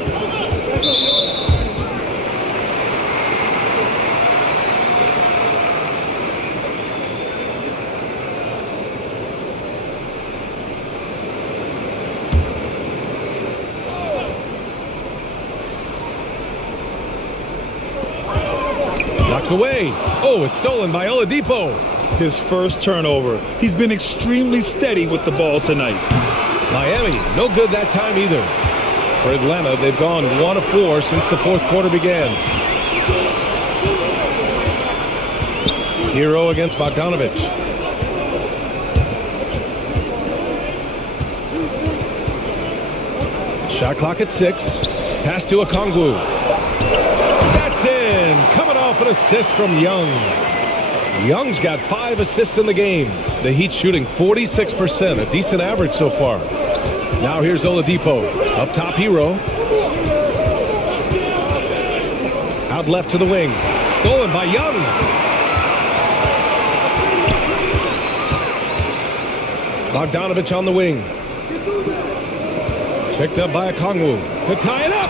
Knocked away. Oh, it's stolen by Oladipo. His first turnover. He's been extremely steady with the ball tonight. Miami, no good that time either. For Atlanta, they've gone 1 of 4 since the fourth quarter began. Hero against Bogdanovich. Shot clock at 6. Pass to Okongwu. That's in. Coming off an assist from Young. Young's got 5 assists in the game. The Heat shooting 46%, a decent average so far. Now here's Oladipo. Up top, Hero. Out left to the wing. Stolen by Young. Bogdanovich on the wing. Picked up by Okongwu to tie it up.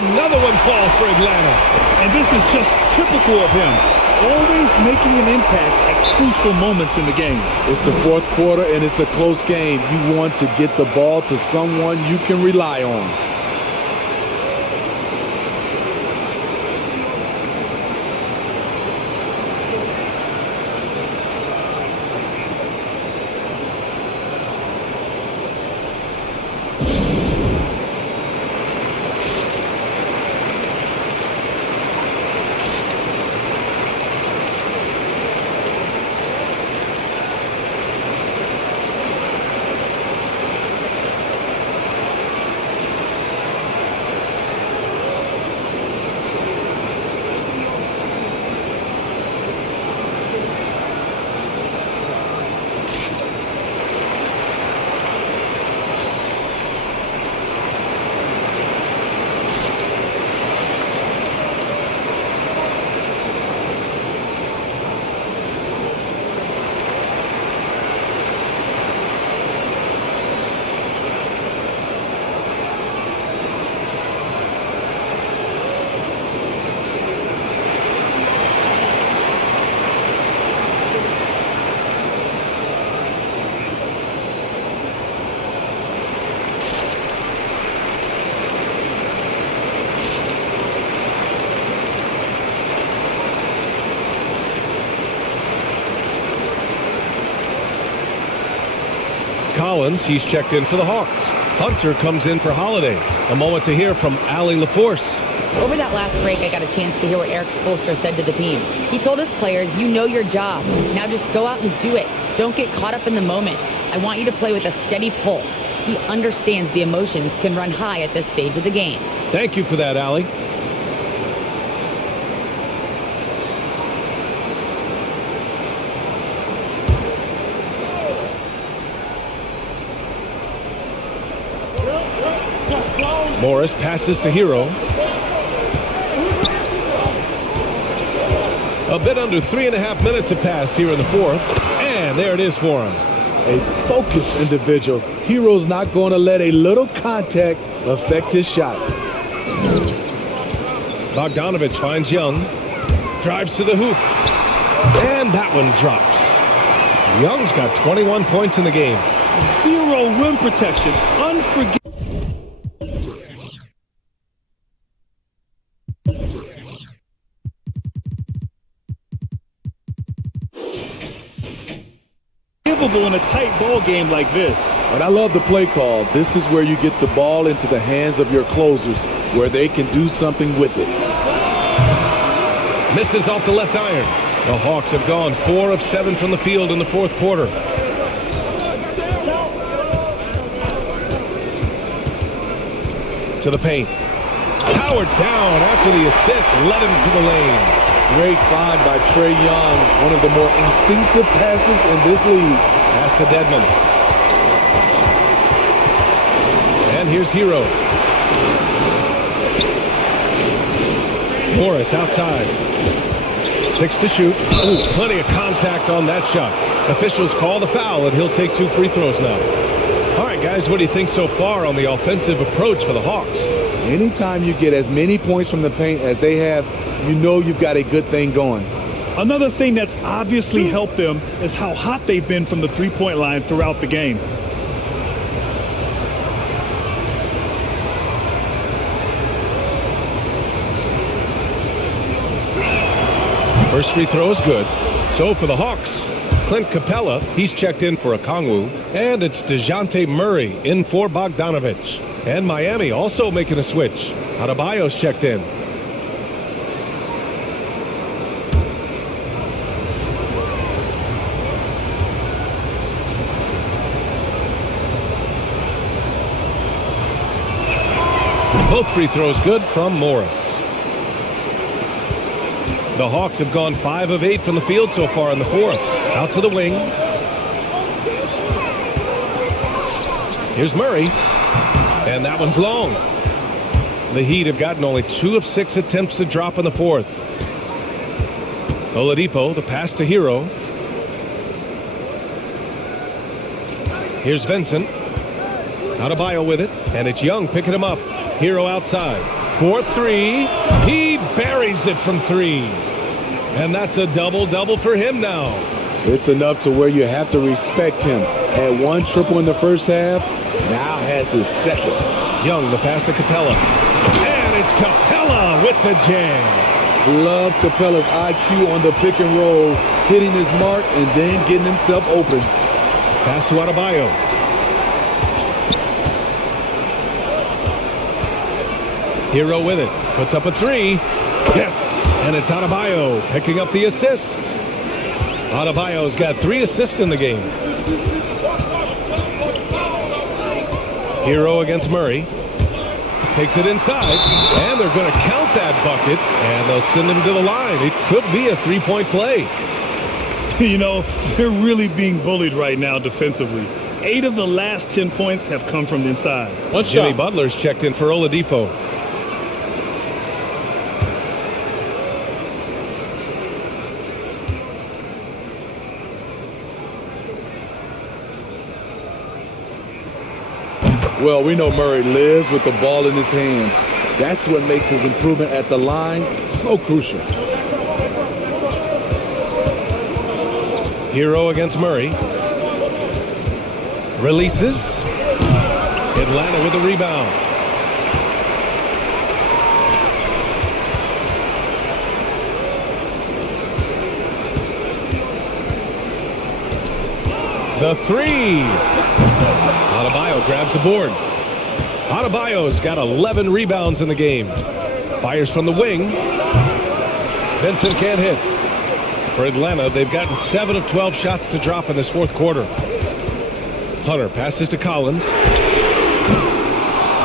Another one falls for Atlanta. And this is just typical of him. Always making an impact at crucial moments in the game. It's the fourth quarter and it's a close game. You want to get the ball to someone you can rely on. Collins. He's checked in for the Hawks. Hunter comes in for Holiday. A moment to hear from Allie LaForce. Over that last break, I got a chance to hear what Eric Spoelstra said to the team. He told his players, you know your job. Now just go out and do it. Don't get caught up in the moment. I want you to play with a steady pulse. He understands the emotions can run high at this stage of the game. Thank you for that, Allie. Morris passes to Hero. A bit under 3.5 minutes have passed here in the fourth. And there it is for him. A focused individual. Hero's not going to let a little contact affect his shot. Bogdanovich finds Young. Drives to the hoop. And that one drops. Young's got 21 points in the game. Zero rim protection. Unforgivable. In a tight ball game like this. But I love the play call. This is where you get the ball into the hands of your closers, where they can do something with it. Misses off the left iron. The Hawks have gone 4 of 7 from the field in the fourth quarter. To the paint. Powered down after the assist. Led him to the lane. Great find by Trae Young, one of the more instinctive passes in this league. Pass to Dedmon. And here's Hero. Morris outside. 6 to shoot. Ooh, plenty of contact on that shot. Officials call the foul, and he'll take 2 free throws now. All right, guys, what do you think so far on the offensive approach for the Hawks? Anytime you get as many points from the paint as they have, you know you've got a good thing going. Another thing that's obviously helped them is how hot they've been from the three-point line throughout the game. First free throw is good. So for the Hawks, Clint Capella, he's checked in for Okongwu. And it's DeJounte Murray in for Bogdanovich. And Miami also making a switch. Adebayo's checked in. Both free throws good from Morris. The Hawks have gone 5 of 8 from the field so far in the fourth. Out to the wing. Here's Murray. And that one's long. The Heat have gotten only 2 of 6 attempts to drop in the fourth. Oladipo, the pass to Hero. Here's Vincent. Adebayo with it. And it's Young picking him up. Hero outside. 4-3. He buries it from 3. And that's a double-double for him now. It's enough to where you have to respect him. Had 1 triple in the first half, now has his second. Young, the pass to Capella. And it's Capella with the jam. Love Capella's IQ on the pick and roll, hitting his mark and then getting himself open. Pass to Adebayo. Hero with it. Puts up a 3. Yes. And it's Adebayo picking up the assist. Adebayo's got 3 assists in the game. Hero against Murray. Takes it inside. And they're going to count that bucket. And they'll send him to the line. It could be a 3-point play. You know, they're really being bullied right now defensively. 8 of the last 10 points have come from the inside. Jimmy Butler's checked in for Oladipo. Well, we know Murray lives with the ball in his hands. That's what makes his improvement at the line so crucial. Hero against Murray. Releases. Atlanta with a rebound. The 3. Adebayo grabs the board. Adebayo's got 11 rebounds in the game. Fires from the wing. Vincent can't hit. For Atlanta, they've gotten 7 of 12 shots to drop in this fourth quarter. Hunter passes to Collins.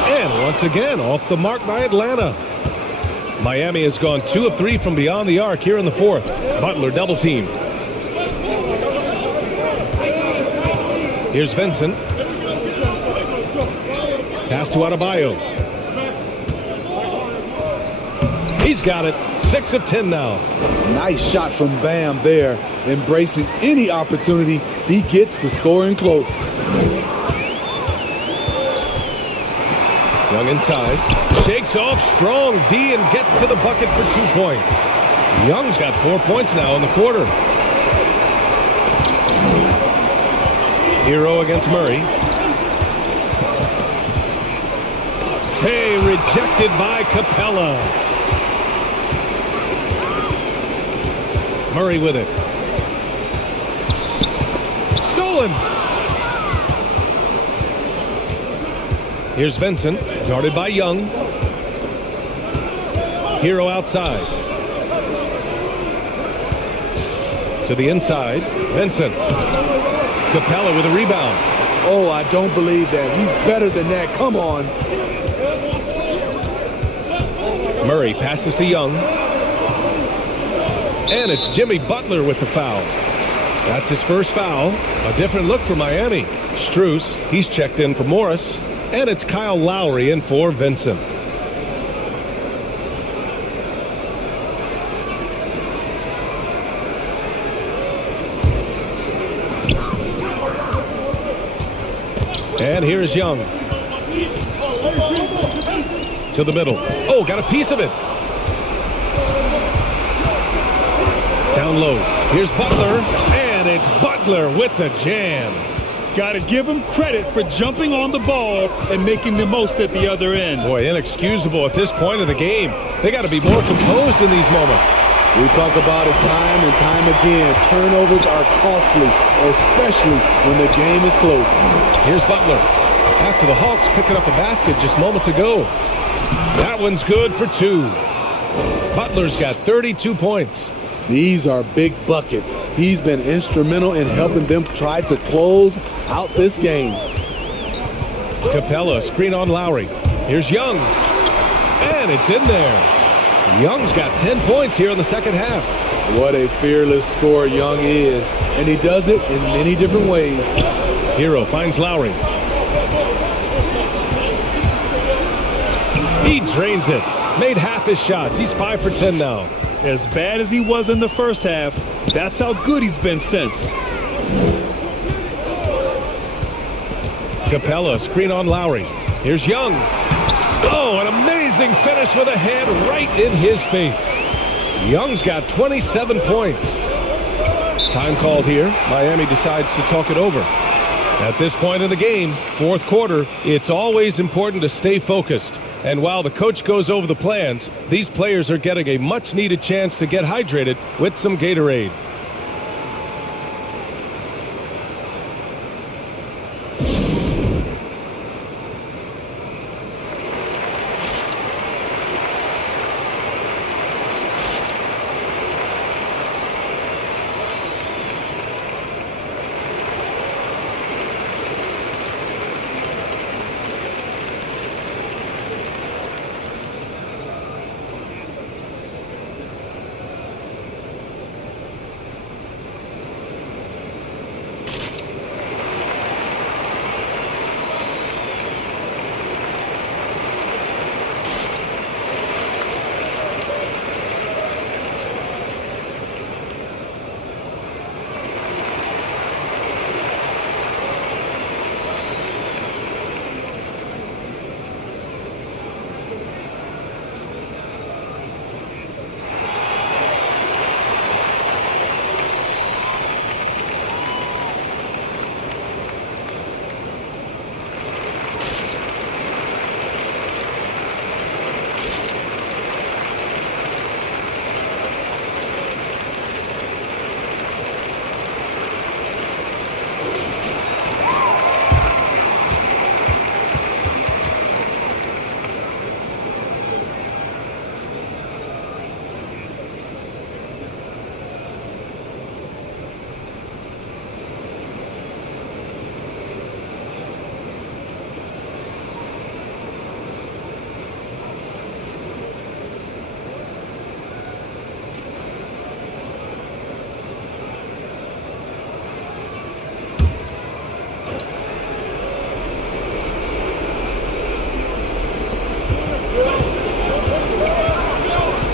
And once again, off the mark by Atlanta. Miami has gone 2 of 3 from beyond the arc here in the fourth. Butler double team. Here's Vincent. Pass to Adebayo. He's got it. 6 of 10 now. Nice shot from Bam there, embracing any opportunity he gets to scoring close. Young inside. Shakes off strong D and gets to the bucket for 2 points. Young's got 4 points now in the quarter. Hero against Murray. Hey, rejected by Capella. Murray with it. Stolen. Here's Vincent, guarded by Young. Hero outside. To the inside, Vincent. Capella with a rebound. Oh, I don't believe that. He's better than that. Come on. Murray passes to Young. And it's Jimmy Butler with the foul. That's his first foul. A different look for Miami. Strus, he's checked in for Morris. And it's Kyle Lowry in for Vincent. And here's Young. To the middle. Oh, got a piece of it. Down low. Here's Butler. And it's Butler with the jam. Got to give him credit for jumping on the ball and making the most at the other end. Boy, inexcusable at this point of the game. They got to be more composed in these moments. We talk about it time and time again. Turnovers are costly, especially when the game is close. Here's Butler. After the Hawks picking up a basket just moments ago. That one's good for 2. Butler's got 32 points. These are big buckets. He's been instrumental in helping them try to close out this game. Capella, screen on Lowry. Here's Young. And it's in there. Young's got 10 points here in the second half. What a fearless scorer Young is. And he does it in many different ways. Hero finds Lowry. He drains it. Made half his shots. He's 5 for 10 now. As bad as he was in the first half, that's how good he's been since. Capella, screen on Lowry. Here's Young. Oh, an amazing finish with a hand right in his face. Young's got 27 points. Time called here. Miami decides to talk it over. At this point in the game, fourth quarter, it's always important to stay focused. And while the coach goes over the plans, these players are getting a much-needed chance to get hydrated with some Gatorade.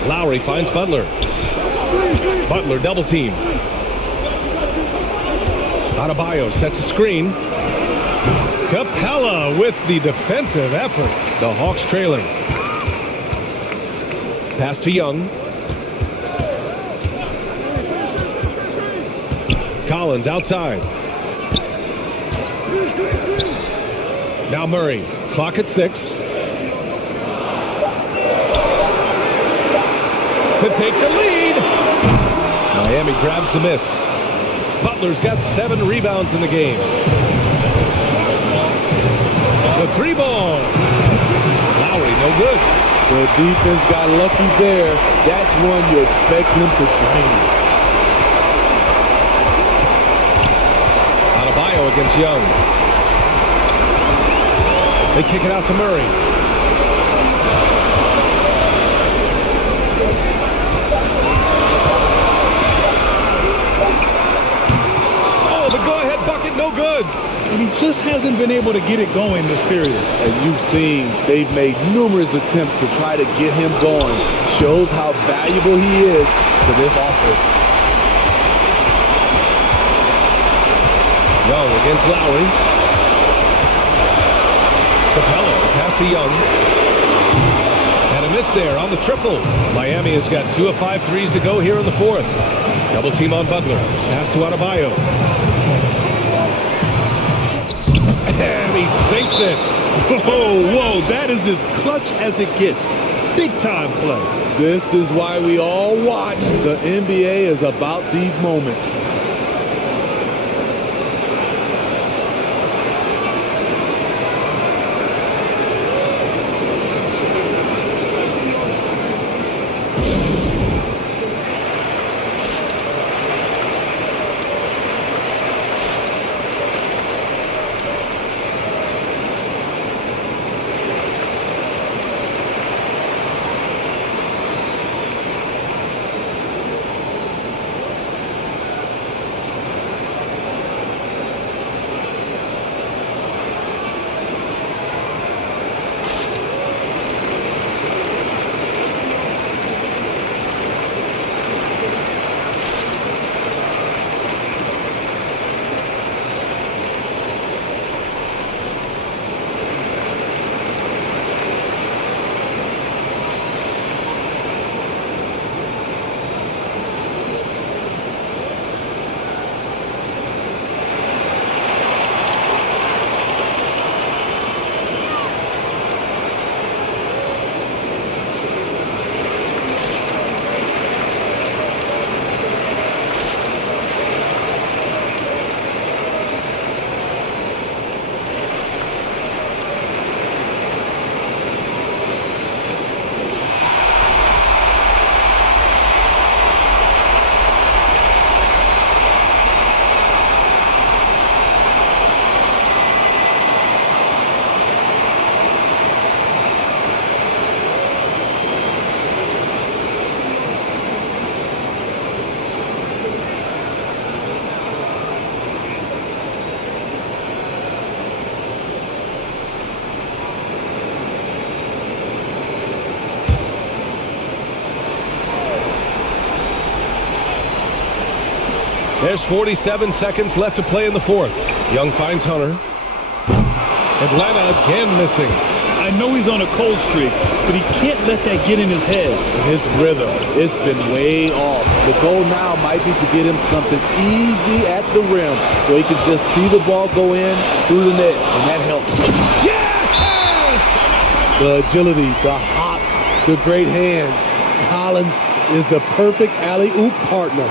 Lowry finds Butler. Butler double team. Adebayo sets a screen. Capella with the defensive effort. The Hawks trailing. Pass to Young. Collins outside. Now Murray. Clock at 6. To take the lead. Miami grabs the miss. Butler's got 7 rebounds in the game. The 3 ball. Lowry, no good. The defense got lucky there. That's one you expect him to drain. Adebayo against Young. They kick it out to Murray. Oh, the go-ahead bucket, no good. And he just hasn't been able to get it going this period. As you've seen, they've made numerous attempts to try to get him going. Shows how valuable he is to this offense. Young against Lowry. Capella, pass to Young. And a miss there on the triple. Miami has got 2 of 5 threes to go here in the 4th. Double team on Butler. Pass to Adebayo. And he sinks it. Whoa, that is as clutch as it gets. Big time play. This is why we all watch. The NBA is about these moments. There's 47 seconds left to play in the 4th. Young finds Hunter. Atlanta again missing. I know he's on a cold streak, but he can't let that get in his head. His rhythm, it's been way off. The goal now might be to get him something easy at the rim so he can just see the ball go in through the net, and that helps. Yes! The agility, the hops, the great hands. Collins is the perfect alley-oop partner.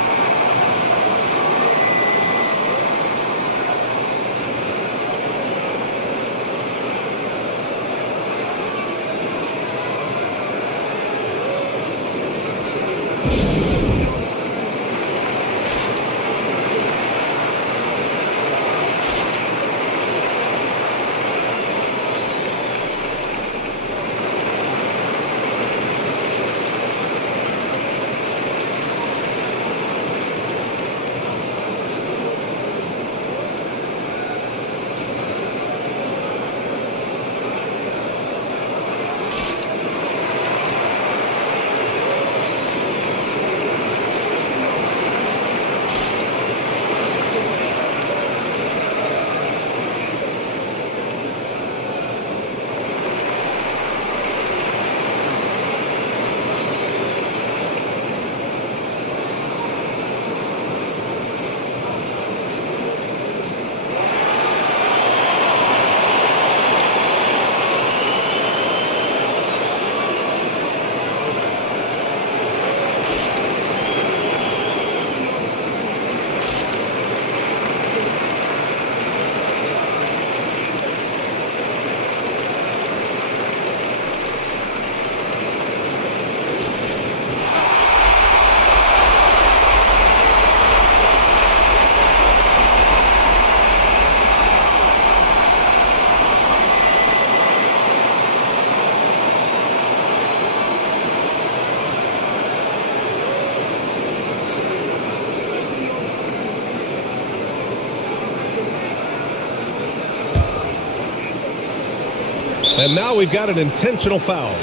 And now we've got an intentional foul.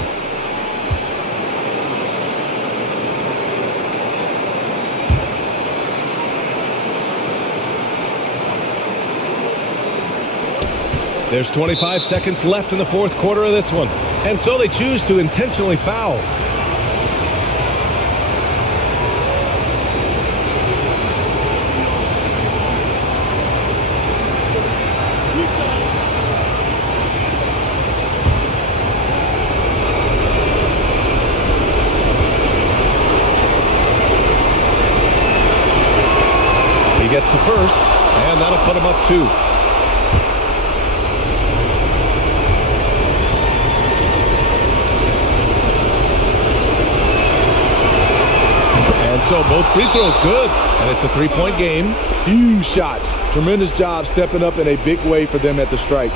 There's 25 seconds left in the fourth quarter of this one. And so they choose to intentionally foul. He gets the first, and that'll put him up 2. So both free throws good, and it's a 3-point game. Huge shots. Tremendous job stepping up in a big way for them at the strike.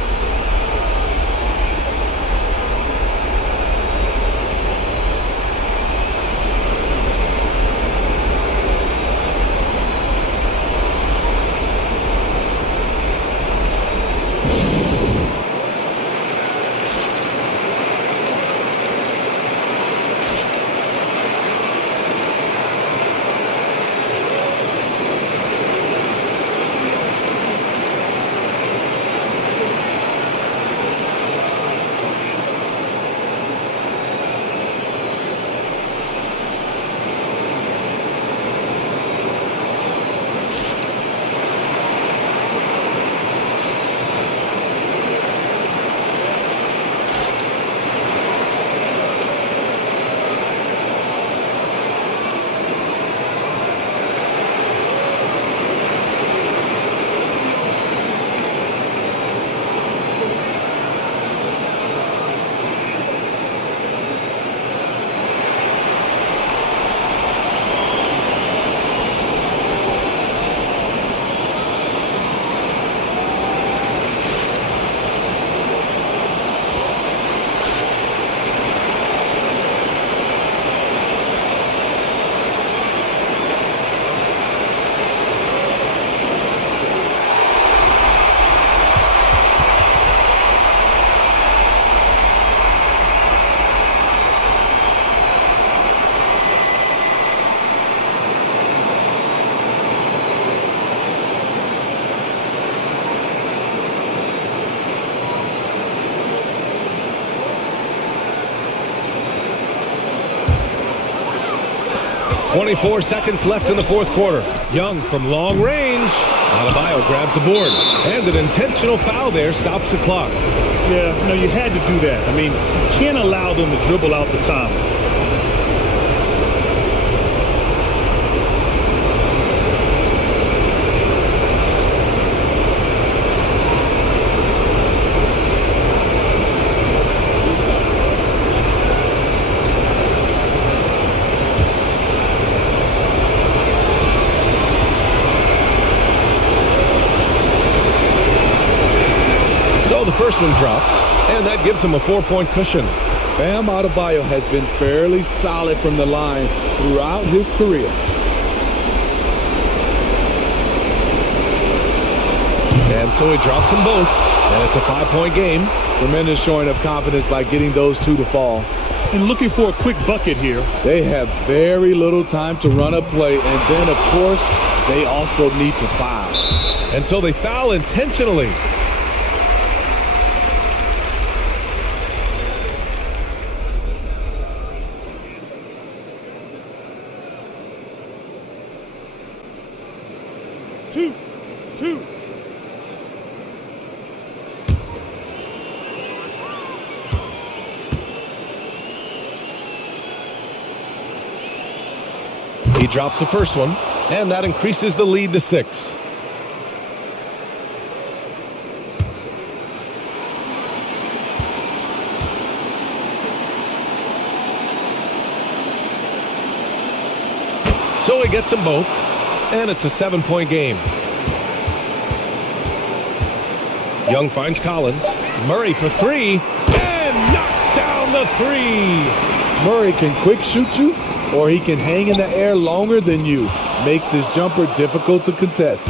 .24 seconds left in the fourth quarter. Young from long range. Adebayo grabs the board. And an intentional foul there stops the clock. Yeah, no, you had to do that. I mean, you can't allow them to dribble out the time. The first one drops, and that gives him a 4-point cushion. Bam Adebayo has been fairly solid from the line throughout his career. And so he drops them both, and it's a 5-point game. Tremendous showing of confidence by getting those two to fall. And looking for a quick bucket here. They have very little time to run a play, and then, of course, they also need to foul. And so they foul intentionally. Two. He drops the first one, and that increases the lead to 6. So he gets them both, and it's a 7-point game. Young finds Collins. Murray for 3, and knocks down the 3. Murray can quick shoot you, or he can hang in the air longer than you. Makes his jumper difficult to contest.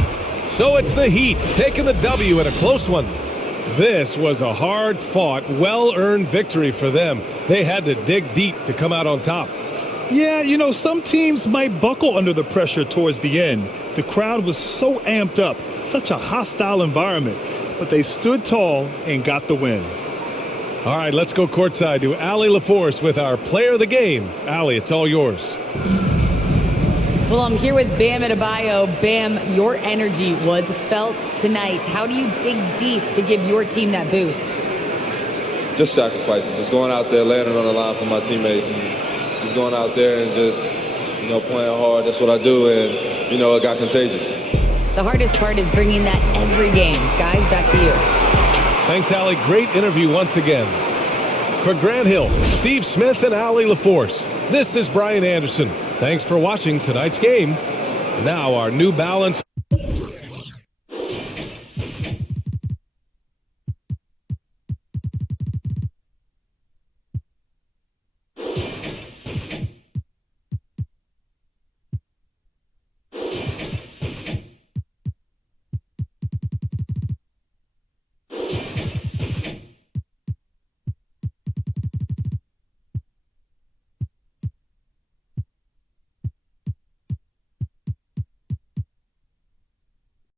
So it's the Heat taking the W in a close one. This was a hard-fought, well-earned victory for them. They had to dig deep to come out on top. Yeah, you know, some teams might buckle under the pressure towards the end. The crowd was so amped up, such a hostile environment, but they stood tall and got the win. All right, let's go courtside to Allie LaForce with our player of the game. Allie, it's all yours. Well, I'm here with Bam Adebayo. Bam, your energy was felt tonight. How do you dig deep to give your team that boost? Just sacrificing, just going out there, laying it on the line for my teammates, and just going out there and just, playing hard. That's what I do, and, it got contagious. The hardest part is bringing that every game. Guys, back to you. Thanks, Allie. Great interview once again. For Grant Hill, Steve Smith, and Allie LaForce, this is Brian Anderson. Thanks for watching tonight's game. Now our New Balance